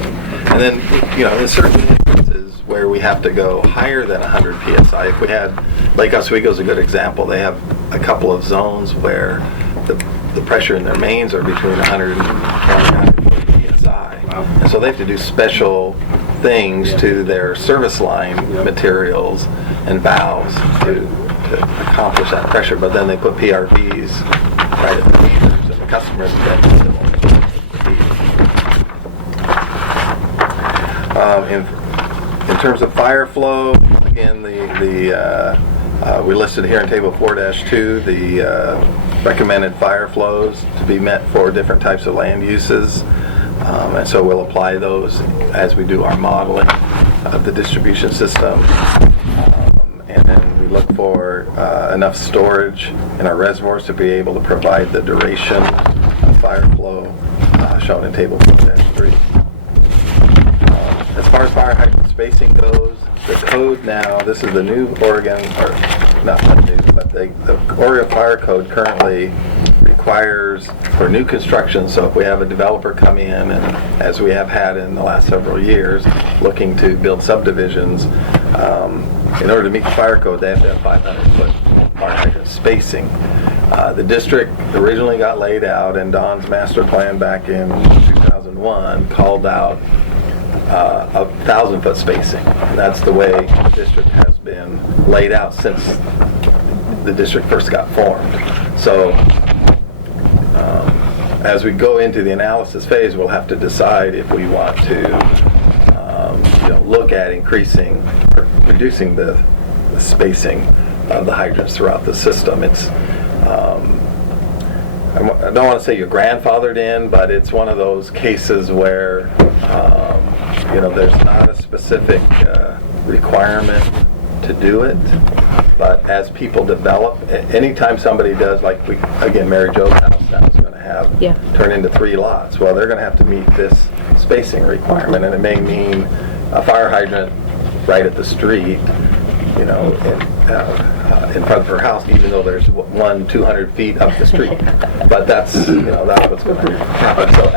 and then, you know, in certain instances where we have to go higher than 100 psi, if we had, Lake Oswego is a good example. They have a couple of zones where the pressure in their mains are between 120 and 140 psi. Wow. And so they have to do special things Yeah. to their service line Yep. materials and valves to accomplish that pressure, but then they put PRVs right at the meters, and the customers then in terms of fire flow, again, we listed here in table 4-2 the recommended fire flows to be met for different types of land uses, and so we'll apply those as we do our modeling of the distribution system. And then we look for enough storage in our reservoirs to be able to provide the duration of fire flow shown in table 4-3. As far as fire hydrant spacing goes, the code now, this is the new Oregon, or not new, but the Oregon Fire Code currently requires for new construction, so if we have a developer come in, and as we have had in the last several years, looking to build subdivisions, in order to meet the fire code, they have to have 500-foot fire hydrant spacing. The district originally got laid out, and Don's master plan back in 2001 called out a 1,000-foot spacing. And that's the way the district has been laid out since the district first got formed. So as we go into the analysis phase, we'll have to decide if we want to look at increasing or reducing the spacing of the hydrants throughout the system. It's I don't want to say you're grandfathered in, but it's one of those cases where there's not a specific requirement to do it, but as people develop, anytime somebody does, like Mary Jo's house now is going to have turn into 3 lots. Well, they're going to have to meet this spacing requirement, and it may mean a fire hydrant right at the street, in front of her house, even though there's one 200 feet up the street. But that's that's what's going to happen. So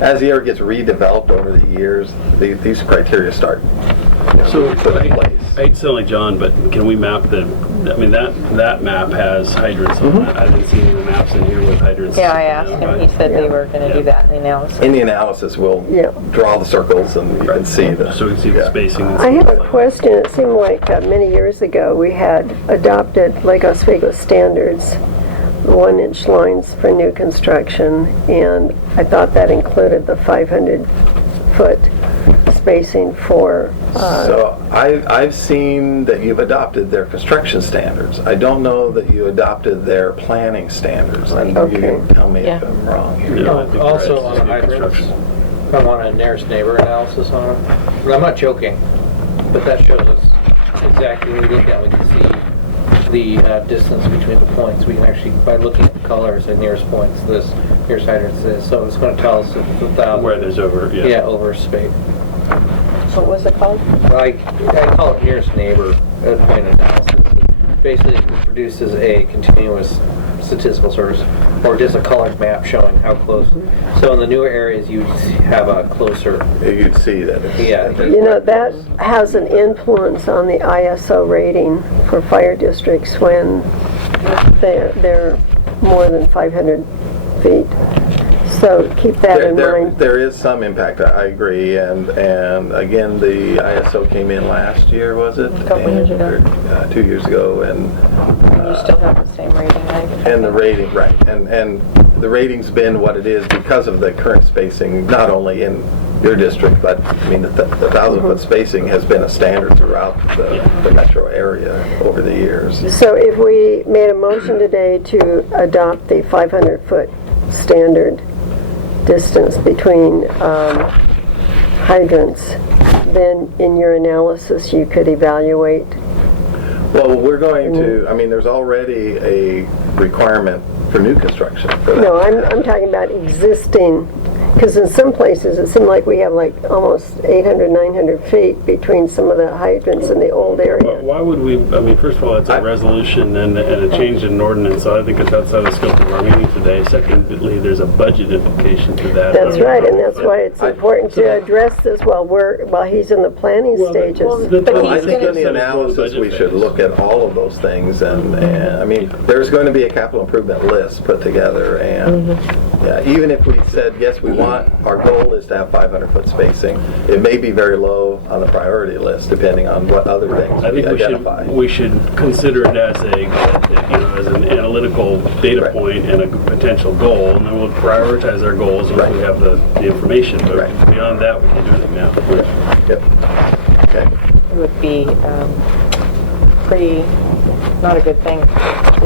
as the area gets redeveloped over the years, these criteria start put in place. I hate to sound like John, but can we map that map has hydrants on it. I didn't see any of the maps in here with hydrants. Yeah, I asked him, he said they were gonna do that in the analysis. In the analysis, we'll draw the circles, and you can see So we can see the spacing. And I have stuff a like question. It seemed like many years ago we had adopted Lake Oswego standards, 1-inch lines for new construction, and I thought that included the 500-foot spacing for... So I've seen that you've adopted their construction standards. I don't know that you adopted their planning standards. And you can tell me if I'm wrong here. Yeah, I think Also you're right. on It's new hydrants, construction. I want a nearest neighbor analysis on them. And I'm not joking, but that shows us exactly what we look at. We can see the distance between the points. We can actually, by looking at the colors and nearest points, this, nearest hydrants this. So it's going to tell us if it's 1,000. Where there's over, over space. What was it called? I call it nearest neighbor point analysis. It basically produces a continuous statistical source, or just a colored map showing how close. So in the newer areas, you have a closer. You'd see that. that has an influence on the ISO rating for fire districts when they're more than 500 feet. So keep that in mind. There is some impact, I agree, and again, the ISO came in last year, was it? A couple years ago. 2 years ago, and You still have the same rating, right? and the rating, right, and the rating's been what it is because of the current spacing, not only in your district, but I mean the 1,000-foot spacing has been a standard throughout the metro area over the years. So if we made a motion today to adopt the 500-foot standard distance between hydrants, then in your analysis you could evaluate. Well, we're going to, there's already a requirement for new construction for that. No, I'm talking about existing, because in some places it seemed like we have like almost 800, 900 feet between some of the hydrants in the old area. Why would we, first of all, it's a resolution and a change in ordinance, so I think it's outside the scope of our meeting today. Secondly, there's a budget implication to that. That's right, and that's why it's important to address this while he's in the planning stages. I think in the analysis we should look at all of those things, and there's going to be a capital improvement list put together, and Yeah, even if we said, yes, our goal is to have 500-foot spacing, it may be very low on the priority list, depending on what other things I we think identify. we should consider it as as an analytical data Right. point and a potential goal, and then we'll prioritize our goals once we have the information. But Right. beyond that, we can do anything now. Yep. Okay. It would be pretty, not a good thing.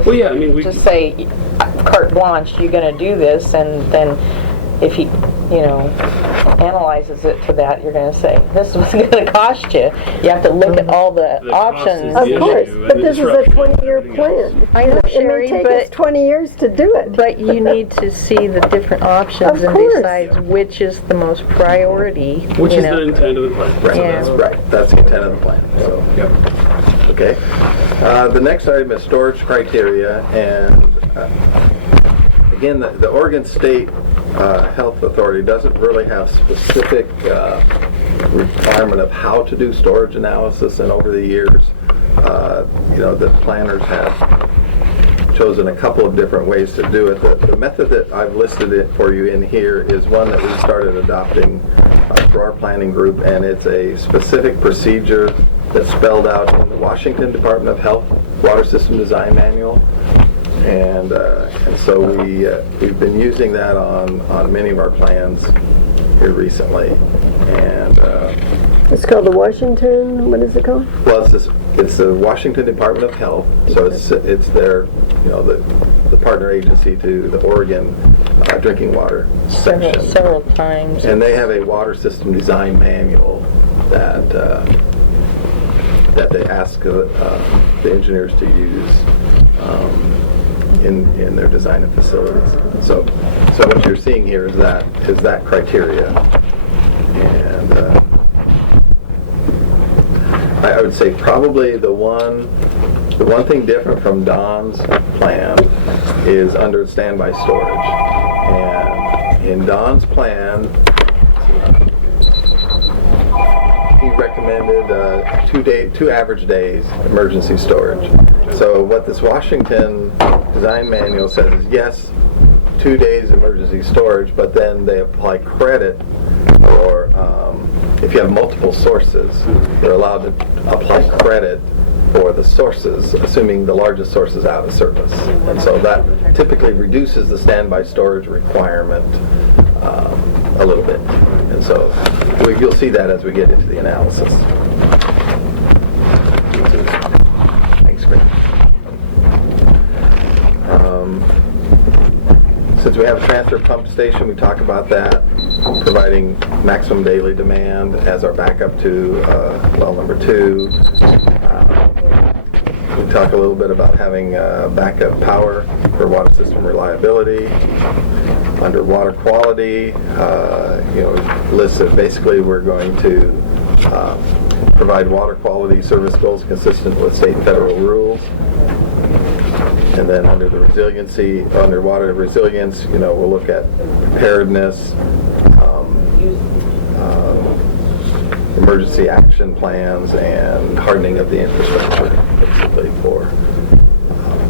Well, yeah, I mean, we Just say, carte blanche, you're gonna do this, and then if he, analyzes it to that, you're gonna say, this is what's gonna cost you. You have to look at all the The cost options. is Of the course, issue, but and the this is a disruption and 20-year everything else. plan. I know, It Sherry, may take us but- 20 years to do it. But you need to see the different options Of and course. decide which is the most priority. Which you is know. the intent of the plan. Right, Yeah. that's right. That's the intent of the plan. So, Yep. okay. The next item is storage criteria, and again, the Oregon State Health Authority doesn't really have specific requirement of how to do storage analysis, and over the years, the planners have chosen a couple of different ways to do it. The method that I've listed it for you in here is one that we started adopting for our planning group, and it's a specific procedure that's spelled out in the Washington Department of Health Water System Design Manual. And so we've been using that on many of our plans here recently. And It's called the Washington, what is it called? well, it's the Washington Department of Health, so it's their the partner agency to the Oregon drinking water section. Several times. And they have a water system design manual that they ask the engineers to use in their design of facilities. So what you're seeing here is that criteria. And I would say probably the one thing different from Don's plan is under standby storage. And in Don's plan, he recommended 2 average days emergency storage. So what this Washington design manual says is, yes, 2 days emergency storage, but then they apply credit for if you have multiple sources, they're allowed to apply credit for the sources, assuming the largest source is out of service. And so that typically reduces the standby storage requirement a little bit. And so you'll see that as we get into the analysis. Thanks, Greg. Since we have a transfer pump station, we talk about that, providing maximum daily demand as our backup to well number 2. We talk a little bit about having backup power for water system reliability. Under water quality, listed basically we're going to provide water quality service goals consistent with state and federal rules. And then under the water resilience, we'll look at preparedness, emergency action plans, and hardening of the infrastructure, basically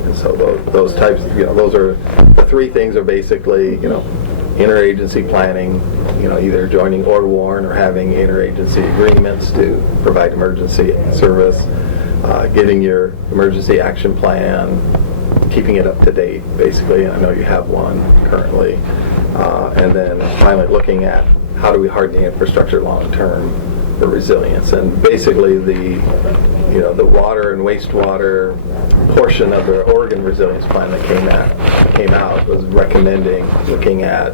and so those types, those are the 3 things are basically, interagency planning, either joining or WARN or having interagency agreements to provide emergency service, getting your emergency action plan, keeping it up to date, basically, and I know you have one currently, and then finally looking at how do we harden the infrastructure long-term for resilience. And basically the water and wastewater portion of the Oregon resilience plan that came out was recommending looking at,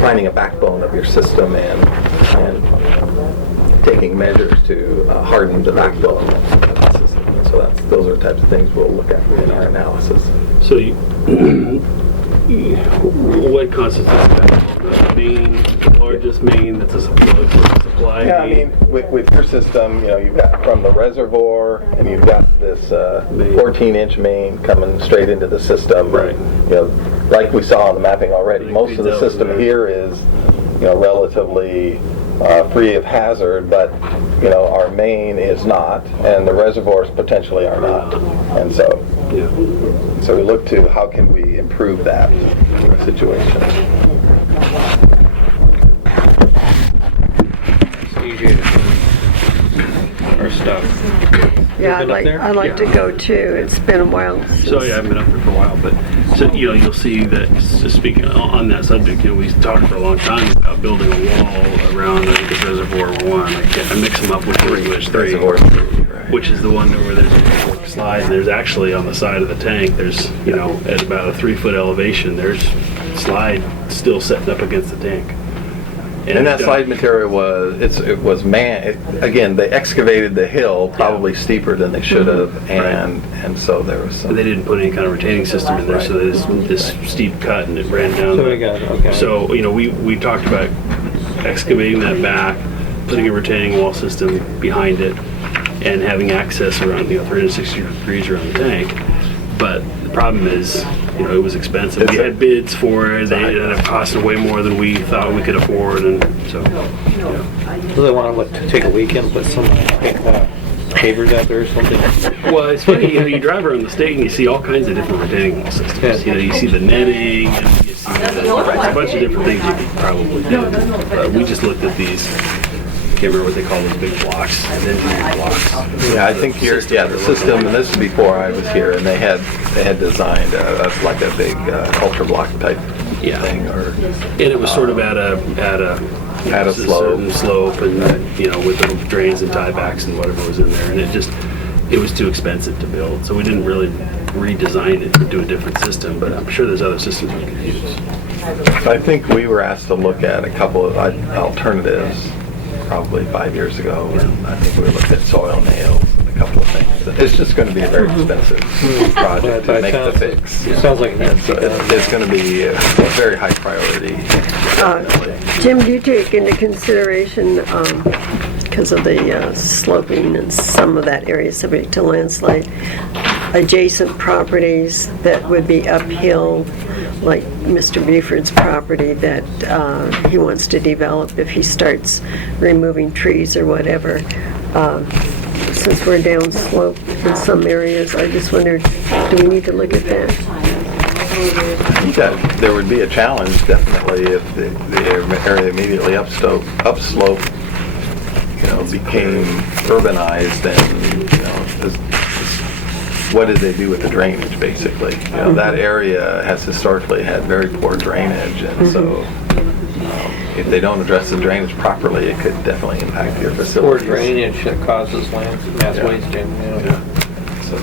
finding a backbone of your system and taking measures to harden the backbone of the system. And so those are the types of things we'll look at in our analysis. So what constitutes that? The main, the largest main that's a supply? Yeah, I mean, with your system, you've got from the reservoir, and you've got this 14-inch main coming straight into the system. Right. Like we saw on the mapping already, Like most of the system here is, relatively free of hazard, but, you know, our main is not, and the reservoirs potentially are not. And so we look to how can we improve that situation. It's easier to our stuff. Yeah, been up there? I'd like to go too. It's been a while since. So yeah, I've been up there for a while, but so you know, you'll see that. So speaking on that subject, you know, we talked for a long time about building a wall around the Reservoir 1. I mix them up with Reservoir 3, Right. which is the one where there's a slide, and there's actually on the side of the tank. There's, you know, at about a 3-foot elevation, there's slide still setting up against the tank. And that slide material was, again, they excavated the hill probably steeper than they should have, and so there was some. They didn't put any kind of retaining system in there, so there's this steep cut and it ran down. So we got, okay. So, you know, we talked about excavating that back, putting a retaining wall system behind it, and having access around, you know, 360 degrees around the tank. But the problem is, you know, it was expensive. We had bids for it. They ended up costing way more than we thought we could afford, and so, yeah. Do they want to take a weekend, put some pavers out there or something? Well, it's funny, you know, you drive around the state and you see all kinds of different retaining wall systems. Yeah. You know, you see the netting, and you see a bunch of different things you could probably do. But we just looked at these. Can't remember what they call those big blocks, engineering blocks. Yeah, I think the system, and this is before I was here, and they had designed like a big culture block type thing, or And it was sort of at a certain slope, and you know, with the drains and tiebacks and whatever was in there, and it was too expensive to build, so we didn't really redesign it to do a different system. But I'm sure there's other systems we could use. So I think we were asked to look at a couple of alternatives probably 5 years ago, and I think we looked at soil nails and a couple of things. It's just going to be a very expensive project to make the fix. It sounds like It's going to be a very high priority. Jim, do you take into consideration, because of the sloping and some of that area subject to landslide, adjacent properties that would be uphill, like Mr. Buford's property that he wants to develop if he starts removing trees or whatever? Since we're downslope in some areas, I just wondered, do we need to look at that? I think that there would be a challenge, definitely, if the area immediately upslope, you know, became urbanized, and, you know, what did they do with the drainage, basically? You know, that area has historically had very poor drainage, and so if they don't address the drainage properly, it could definitely impact your poor facilities. drainage that causes mass wasting. So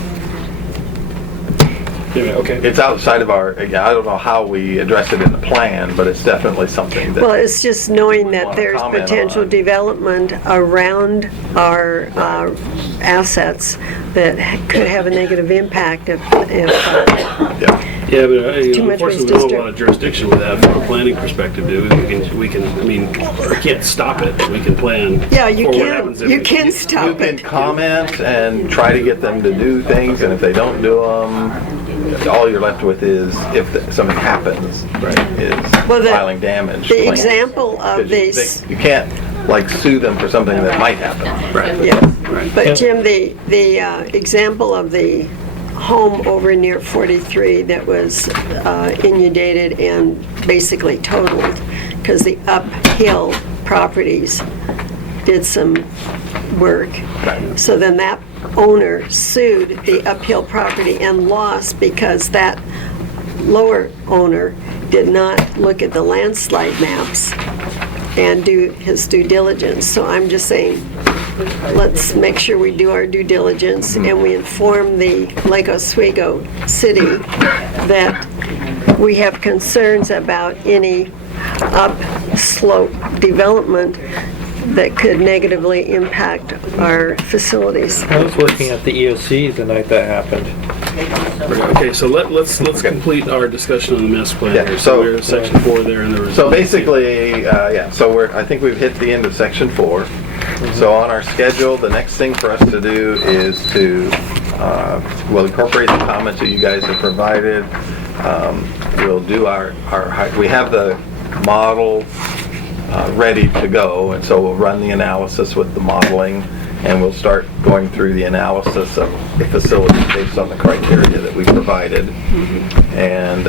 Okay. it's outside of our, I don't know how we address it in the plan, but it's definitely something that. Well, it's just knowing that Wanna there's comment potential on. development around our assets that could have a negative impact if Yeah, but Too much unfortunately, we waste don't have a district. lot of jurisdiction with that from a planning perspective, do we? We can, I mean, we can't stop it, but we can plan. Yeah, you for what can, happens if you we- can You stop can it. comment and try to get them to do things, and if they don't do them, all you're left with is, if something happens, is Well, filing damage. The claims. example of Because you can't, like, sue them for something that might happen. Right. Yeah, Right. but Jim, the example of the home over near 43 that was inundated and basically totaled because the uphill properties did some work. Right. So then that owner sued the uphill property and lost because that lower owner did not look at the landslide maps and do his due diligence. So I'm just saying, let's make sure we do our due diligence and we inform the Lake Oswego City that we have concerns about any upslope development that could negatively impact our facilities. I was working at the EOC the night that happened. Okay, so let's complete our discussion on the master plan. Yeah, here. so- We're at section 4 there, and there was. So basically, so I think we've hit the end of section 4. So on our schedule, the next thing for us to do is to, we'll incorporate the comments that you guys have provided. We'll do we have the model ready to go, and so we'll run the analysis with the modeling, and we'll start going through the analysis of the facility based on the criteria that we provided. And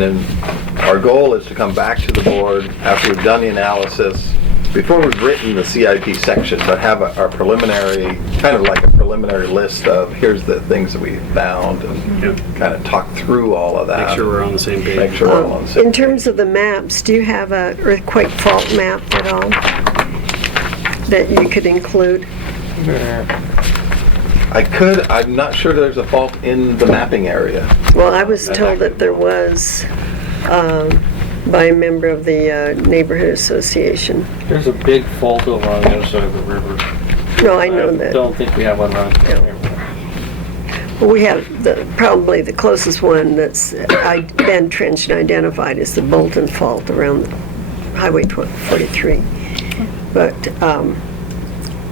then our goal is to come back to the board after we've done the analysis, before we've written the CIP section, but have our preliminary, kind of like a preliminary list of here's the things that we found, and kind of talk through all of that. Make sure we're on the same page. Make sure we're all on the same In terms of the maps, do you have a earthquake fault map at all that you could include? I could, I'm not sure there's a fault in the mapping area. Well, I was told that there was by a member of the neighborhood association. There's a big fault over on the other side of the river. No, I know I that. don't think we have one around here. Well, we have probably the closest one that's been trenched and identified is the Bolton Fault around Highway 43. But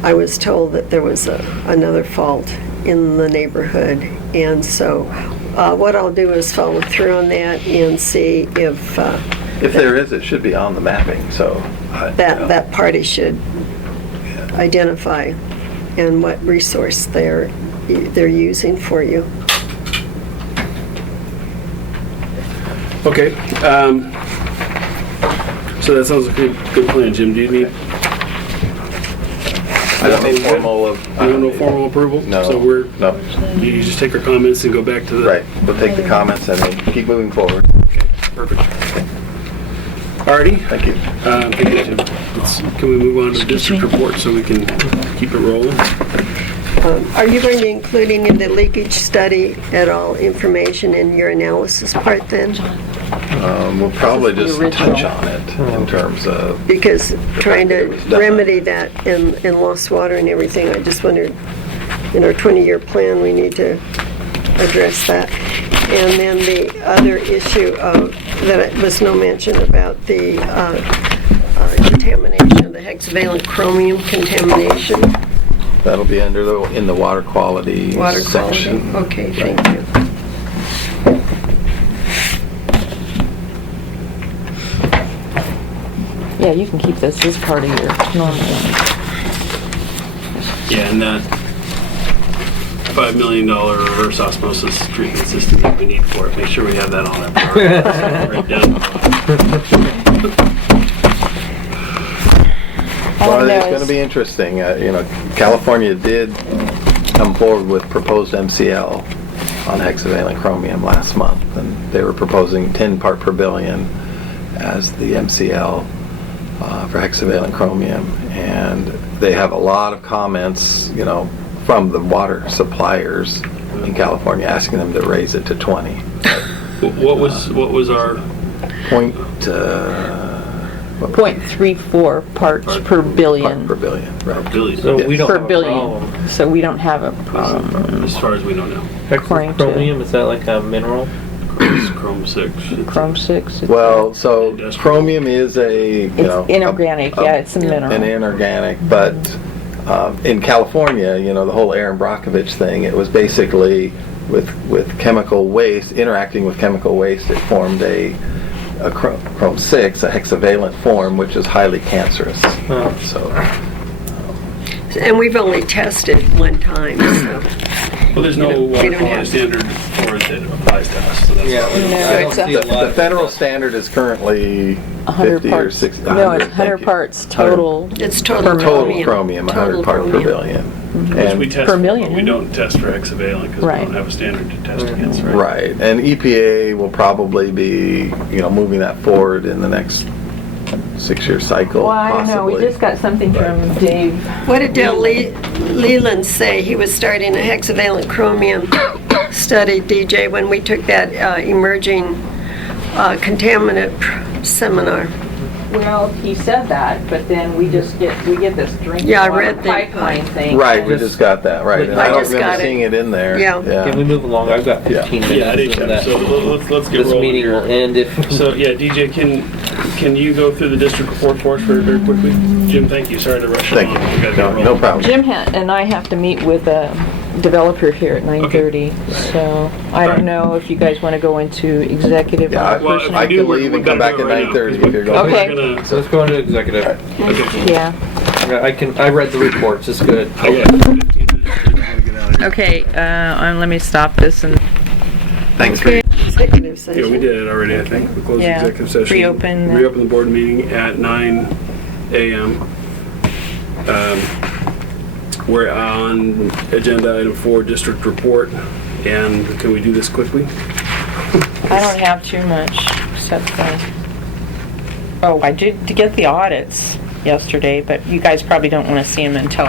I was told that there was another fault in the neighborhood, and so what I'll do is follow through on that and see if There is, it should be on the mapping, so. that party should identify and what resource they're using for you. Okay, so that sounds like a good plan, Jim. Do you need? I don't need formal No formal approval? No. So No, you just take our comments and go back to the. right, we'll take the comments and then keep moving forward. Perfect. Alrighty. Thank you. Thank you, Jim. Can we move on to the district report so we can keep it rolling? Are you going to include any of the leakage study at all information in your analysis part then? We'll probably just touch on it in terms of, Because trying to it was done. remedy that in lost water and everything, I just wondered, in our 20-year plan, we need to address that. And then the other issue that was no mention about the contamination of the hexavalent chromium contamination. that'll be in the water quality Water quality. section. Okay, thank you. Yeah, you can keep this as part of your normal. Yeah, and that $5 million reverse osmosis treatment system that we need for it, make sure we have that on our right down. Well, it's going to be interesting. California did come forward with proposed MCL on hexavalent chromium last month, and they were proposing 10 part per billion as the MCL for hexavalent chromium, and they have a lot of comments, from the water suppliers in California asking them to raise it to 20. What was our? 0.34 parts per billion. Part per billion, right. Billion. So we don't Per have a billion. problem. So we don't have a problem. As far as we know now. According to- Chromium, is that like a mineral? It's Chrome 6. Chrome 6. Well, so chromium is a, It's inorganic, yeah, it's a mineral. an inorganic, but in California, the whole Aaron Brockovich thing, it was basically with chemical waste, interacting with chemical waste, it formed a Chrome 6, a hexavalent form, which is highly cancerous. So, And we've only tested one time, so. Well, there's no We water don't quality have- standard for it that applies to us, so that's. Yeah, why we don't- No, I don't it's a- see a lot the of federal that. standard is currently 100 50 or parts. 60. No, it's 100 thank you. parts total. It's total Total chromium. chromium, 100 Total part per chromium. billion. Which we And test Per for, million, but we yeah. don't test for hexavalent because we Right. don't have a standard to test against, right? right, and EPA will probably be, moving that forward in the next 6-year cycle, Well, I don't know, we possibly. just got something from Dave. What did Dale Leland say? He was starting a hexavalent chromium study, DJ, when we took that emerging contaminant seminar. Well, he said that, but then we get this drinking Yeah, I water read the- pipeline thing. Right, we just got that, right, and I I don't just remember got it. seeing it in there. Yeah. Can we move along? I've got 15 minutes. Yeah, I did and too. that- So let's get This rolling meeting will here. end if. So, yeah, DJ, can you go through the district report for us very quickly? Jim, thank you. Sorry to rush Thank along. We gotta you. get No rolling. problem. Jim and I have to meet with developer here at 9:30, so I don't know if you guys want to go into executive Yeah, on Well, personal. I do, can we're- leave we and come gotta back do at it right now, 9:30 because if you're we're- going. Okay. we're gonna- So let's go into executive. Okay. Yeah. I read the reports, it's good. I got 15 minutes. I'm gonna get out of here. Okay, let me stop this and, Thanks for Executive session. Yeah, we did it already, I think. We closed the Yeah. executive session. Reopen the- Reopen the board meeting at 9 a.m. We're on agenda item 4, district report, and can we do this quickly? I don't have too much, except oh, I did get the audits yesterday, but you guys probably don't want to see them until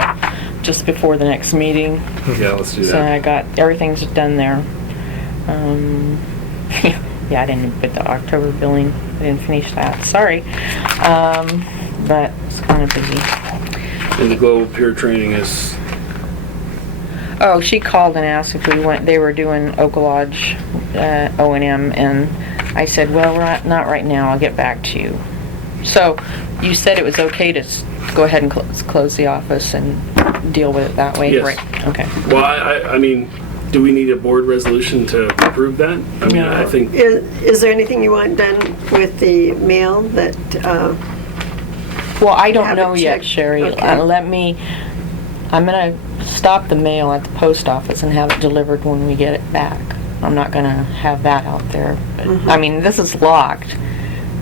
just before the next meeting. Yeah, let's do So I that. got, everything's done there. Yeah, I didn't put the October billing, I didn't finish that, sorry. But it's kind of busy. And the global peer training is, Oh, she called and asked if we went, they were doing Oak Lodge, O&M, and I said, well, not right now, I'll get back to you. So, you said it was okay to go ahead and close the office and deal with it that way? Yes. Right, okay. well, I mean, do we need a board resolution to approve that? I mean, I No. think, Is there anything you want done with the mail that, Well, I don't Have it know yet, checked. Sherry. Okay. I'm gonna stop the mail at the post office and have it delivered when we get it back. I'm not gonna have that out there. But, I mean, this is locked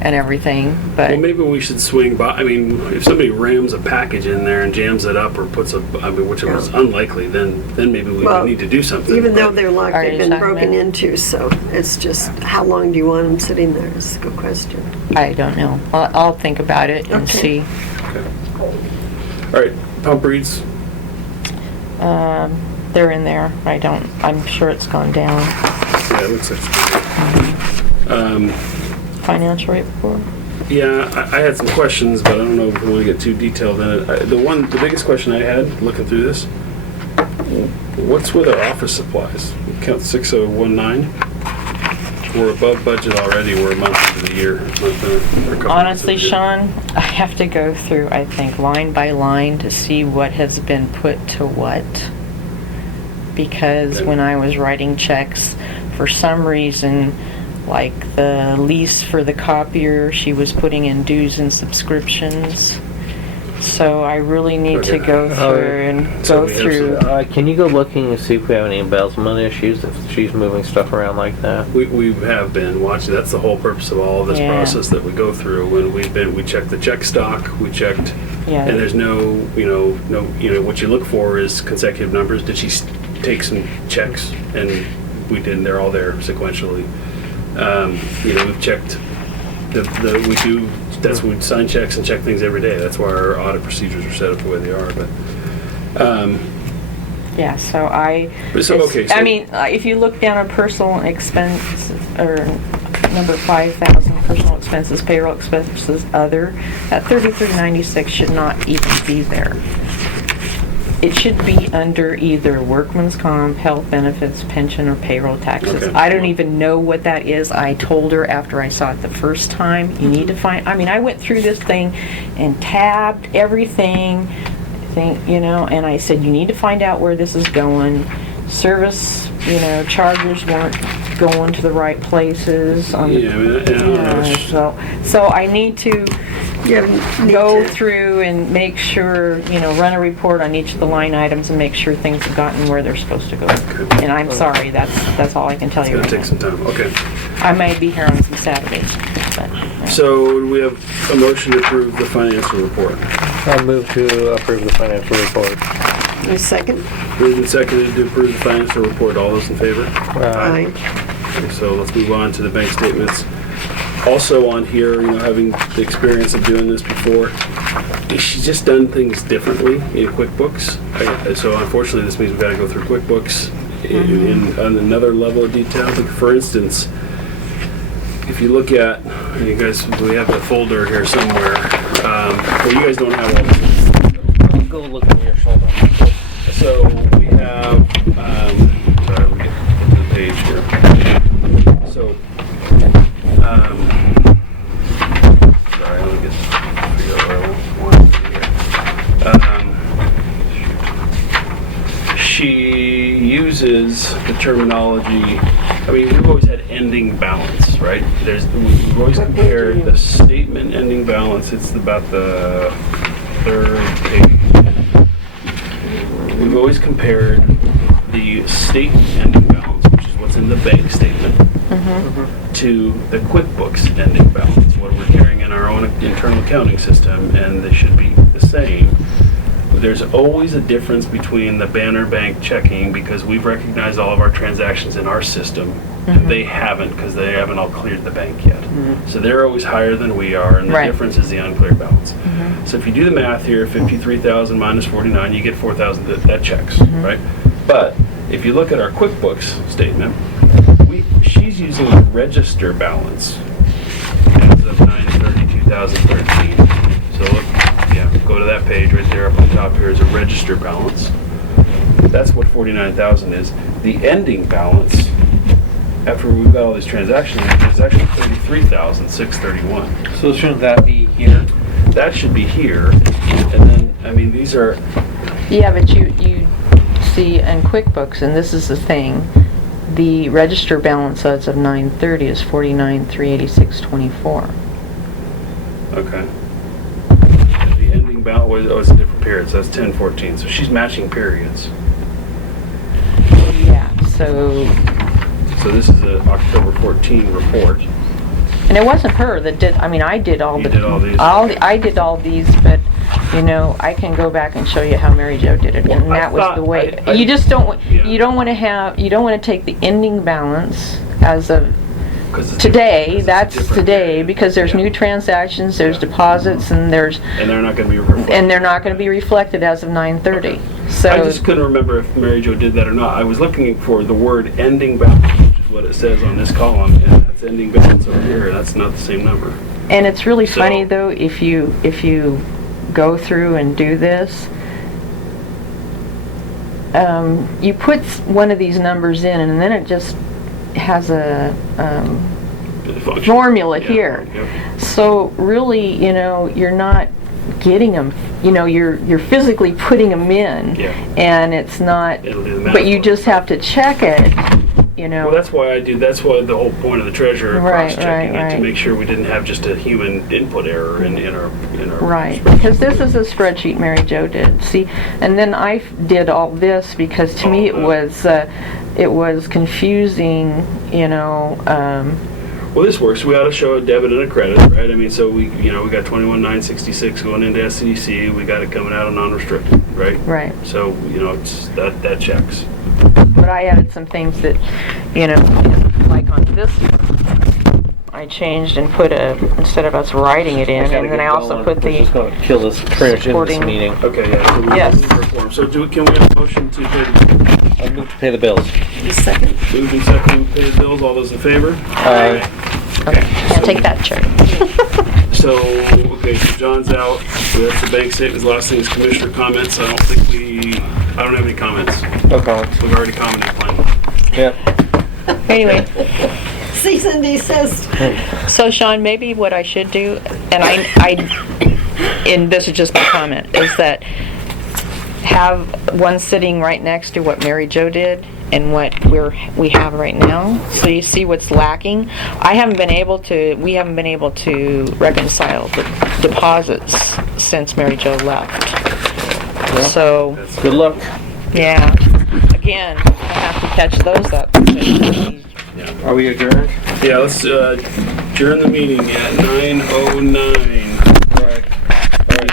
and everything, but well, maybe we should swing by. I mean, if somebody rams a package in there and jams it up or puts a, I mean, which is unlikely, then maybe we Well, would need to do something. even though but- they're locked, Are they've you been talking broken about- into, so it's just, how long do you want them sitting there is a good question. I don't know. I'll think about it and Okay. see. All right, pump reads. They're in there. I'm sure it's gone down. Yeah, it looks like it's good. Financial report. Yeah, I had some questions, but I don't know if we want to get too detailed in it. The biggest question I had looking through this, what's with our office supplies? Count 6019. We're above budget already. We're a month into the year. Honestly, Sean, I have to go through, I think, line by line to see what has been put to what. Because when I was writing checks, for some reason, like the lease for the copier, she was putting in dues and subscriptions. So I really need to Okay. go through and So go we have through. Can you go looking and see if we have any embezzlement issues if she's moving stuff around like that? We have been watching. That's the whole purpose of all of this Yeah. process that we go through. When we checked the check stock, we checked, Yeah. and there's no, what you look for is consecutive numbers. Did she take some checks? And we didn't. They're all there sequentially. We've checked we do. That's when we sign checks and check things every day. That's why our audit procedures are set up the way they are. But Yeah, so I. So, okay, so- I mean, if you look down on personal expense, or number 5,000, personal expenses, payroll expenses, other, that 3396 should not even be there. It should be under either workman's comp, health benefits, pension, or payroll taxes. Okay. I don't even know what that is. I told her after I saw it the first time, you need to find, I mean, I went through this thing and tabbed everything, and I said, you need to find out where this is going. Service, charges weren't going to the right places. On yeah, I mean, I don't know. so I need to You need go to- through and make sure, run a report on each of the line items and make sure things have gotten where they're supposed to go. And I'm sorry, that's all I can tell It's you gonna right take some time. Okay. now. I may be here on some Saturdays, but. So we have a motion to approve the financial report. I move to approve the financial report. A second? Moved and seconded to approve the financial report. All those in favor? Aye. Okay, so let's move on to the bank statements. Also on here, having the experience of doing this before, she's just done things differently in QuickBooks. So unfortunately, this means we've got to go through QuickBooks on another level of detail. Like for instance, if you look at, you guys, we have a folder here somewhere. Well, you guys don't have all this. Go look over your shoulder. So we have, sorry, let me get to the page here. So, sorry, let me figure out where I want to be here. uses the terminology, I mean, we've always had ending balance, right? We've always compared the statement ending balance, it's about the third page. We've always compared the statement ending balance, which is what's in the bank statement, to the QuickBooks ending balance, what we're carrying in our own internal accounting system, and they should be the same. There's always a difference between the Banner Bank checking because we've recognized all of our transactions in our system, and they haven't because they haven't all cleared the bank yet. So they're always higher than we are, and the Right. difference is the uncleared balance. So if you do the math here, 53,000 minus 49, you get 4,000. That checks, right? But if you look at our QuickBooks statement, she's using the register balance as of 9/30/2013. So look, go to that page right there up on top here is a register balance. That's what 49,000 is. The ending balance, after we've got all these transactions, is actually 33,631. So shouldn't that be here? That should be here, and then, I mean, these are, Yeah, but you see in QuickBooks, and this is the thing, the register balance as of 9/30 is 49,386.24. okay. The ending balance, it's a different period, so that's 10/14, so she's matching periods. Yeah, so, So this is an October 14 report. and it wasn't her that did, I mean, I did all You the... did all these? I did all these, but, you know, I can go back and show you how Mary Jo did it, and I that was thought- the way. I- You just don't, Yeah. you don't want to take the ending balance as of 'Cause it's today, different- that's it's a different today, period. because there's Yeah. new transactions, there's Yeah. deposits, and And they're not going to be reflected. and they're not going to be reflected as of 9/30. So, I just couldn't remember if Mary Jo did that or not. I was looking for the word ending balance, which is what it says on this column, and that's ending balance over here. That's not the same number. and it's really So- funny though, if you go through and do this, you put one of these numbers in, and then it just has a The function. formula Yeah, here. yep. So really, you know, you're not getting them, you know, you're physically putting them in, Yeah. and it's not, It'll do the math but you for it. just have to check it, you know. Well, that's why that's why the whole point of the treasurer Right, cross-checking right, it to right. make sure we didn't have just a human input error in our Right, because this is a spreadsheet Mary Jo did. See, and then I did all this because to me it was confusing, you know. Well, this works. We ought to show a debit and a credit, right? I mean, so we got 21,966 going into SCC. We got it coming out of non-restricted, right? Right. So it's that checks. But I added some things that, you know, like on this, I changed and put instead of us writing it in, and then I also put We're just the, going to kill this pretty much in this supporting- meeting. Okay, yeah. So we Yes. perform. So can we have a motion to pay? I move to pay the bills. Second. Moved and seconded, pay the bills. All those in favor? Aye. Okay. I'll take that check. So John's out. We have the bank statements. Last thing is commissioner comments. I don't have any comments. No comments. We've already commented plenty. Yeah. Anyway, Cease and desist. so Sean, maybe what I should do, and and this is just my comment, is that have one sitting right next to what Mary Jo did and what we have right now, so you see what's lacking. We haven't been able to reconcile the deposits since Mary Jo left. So, Good luck. yeah, again, I have to catch those up. Are we adjourned? Yeah, let's adjourn the meeting at 9:09.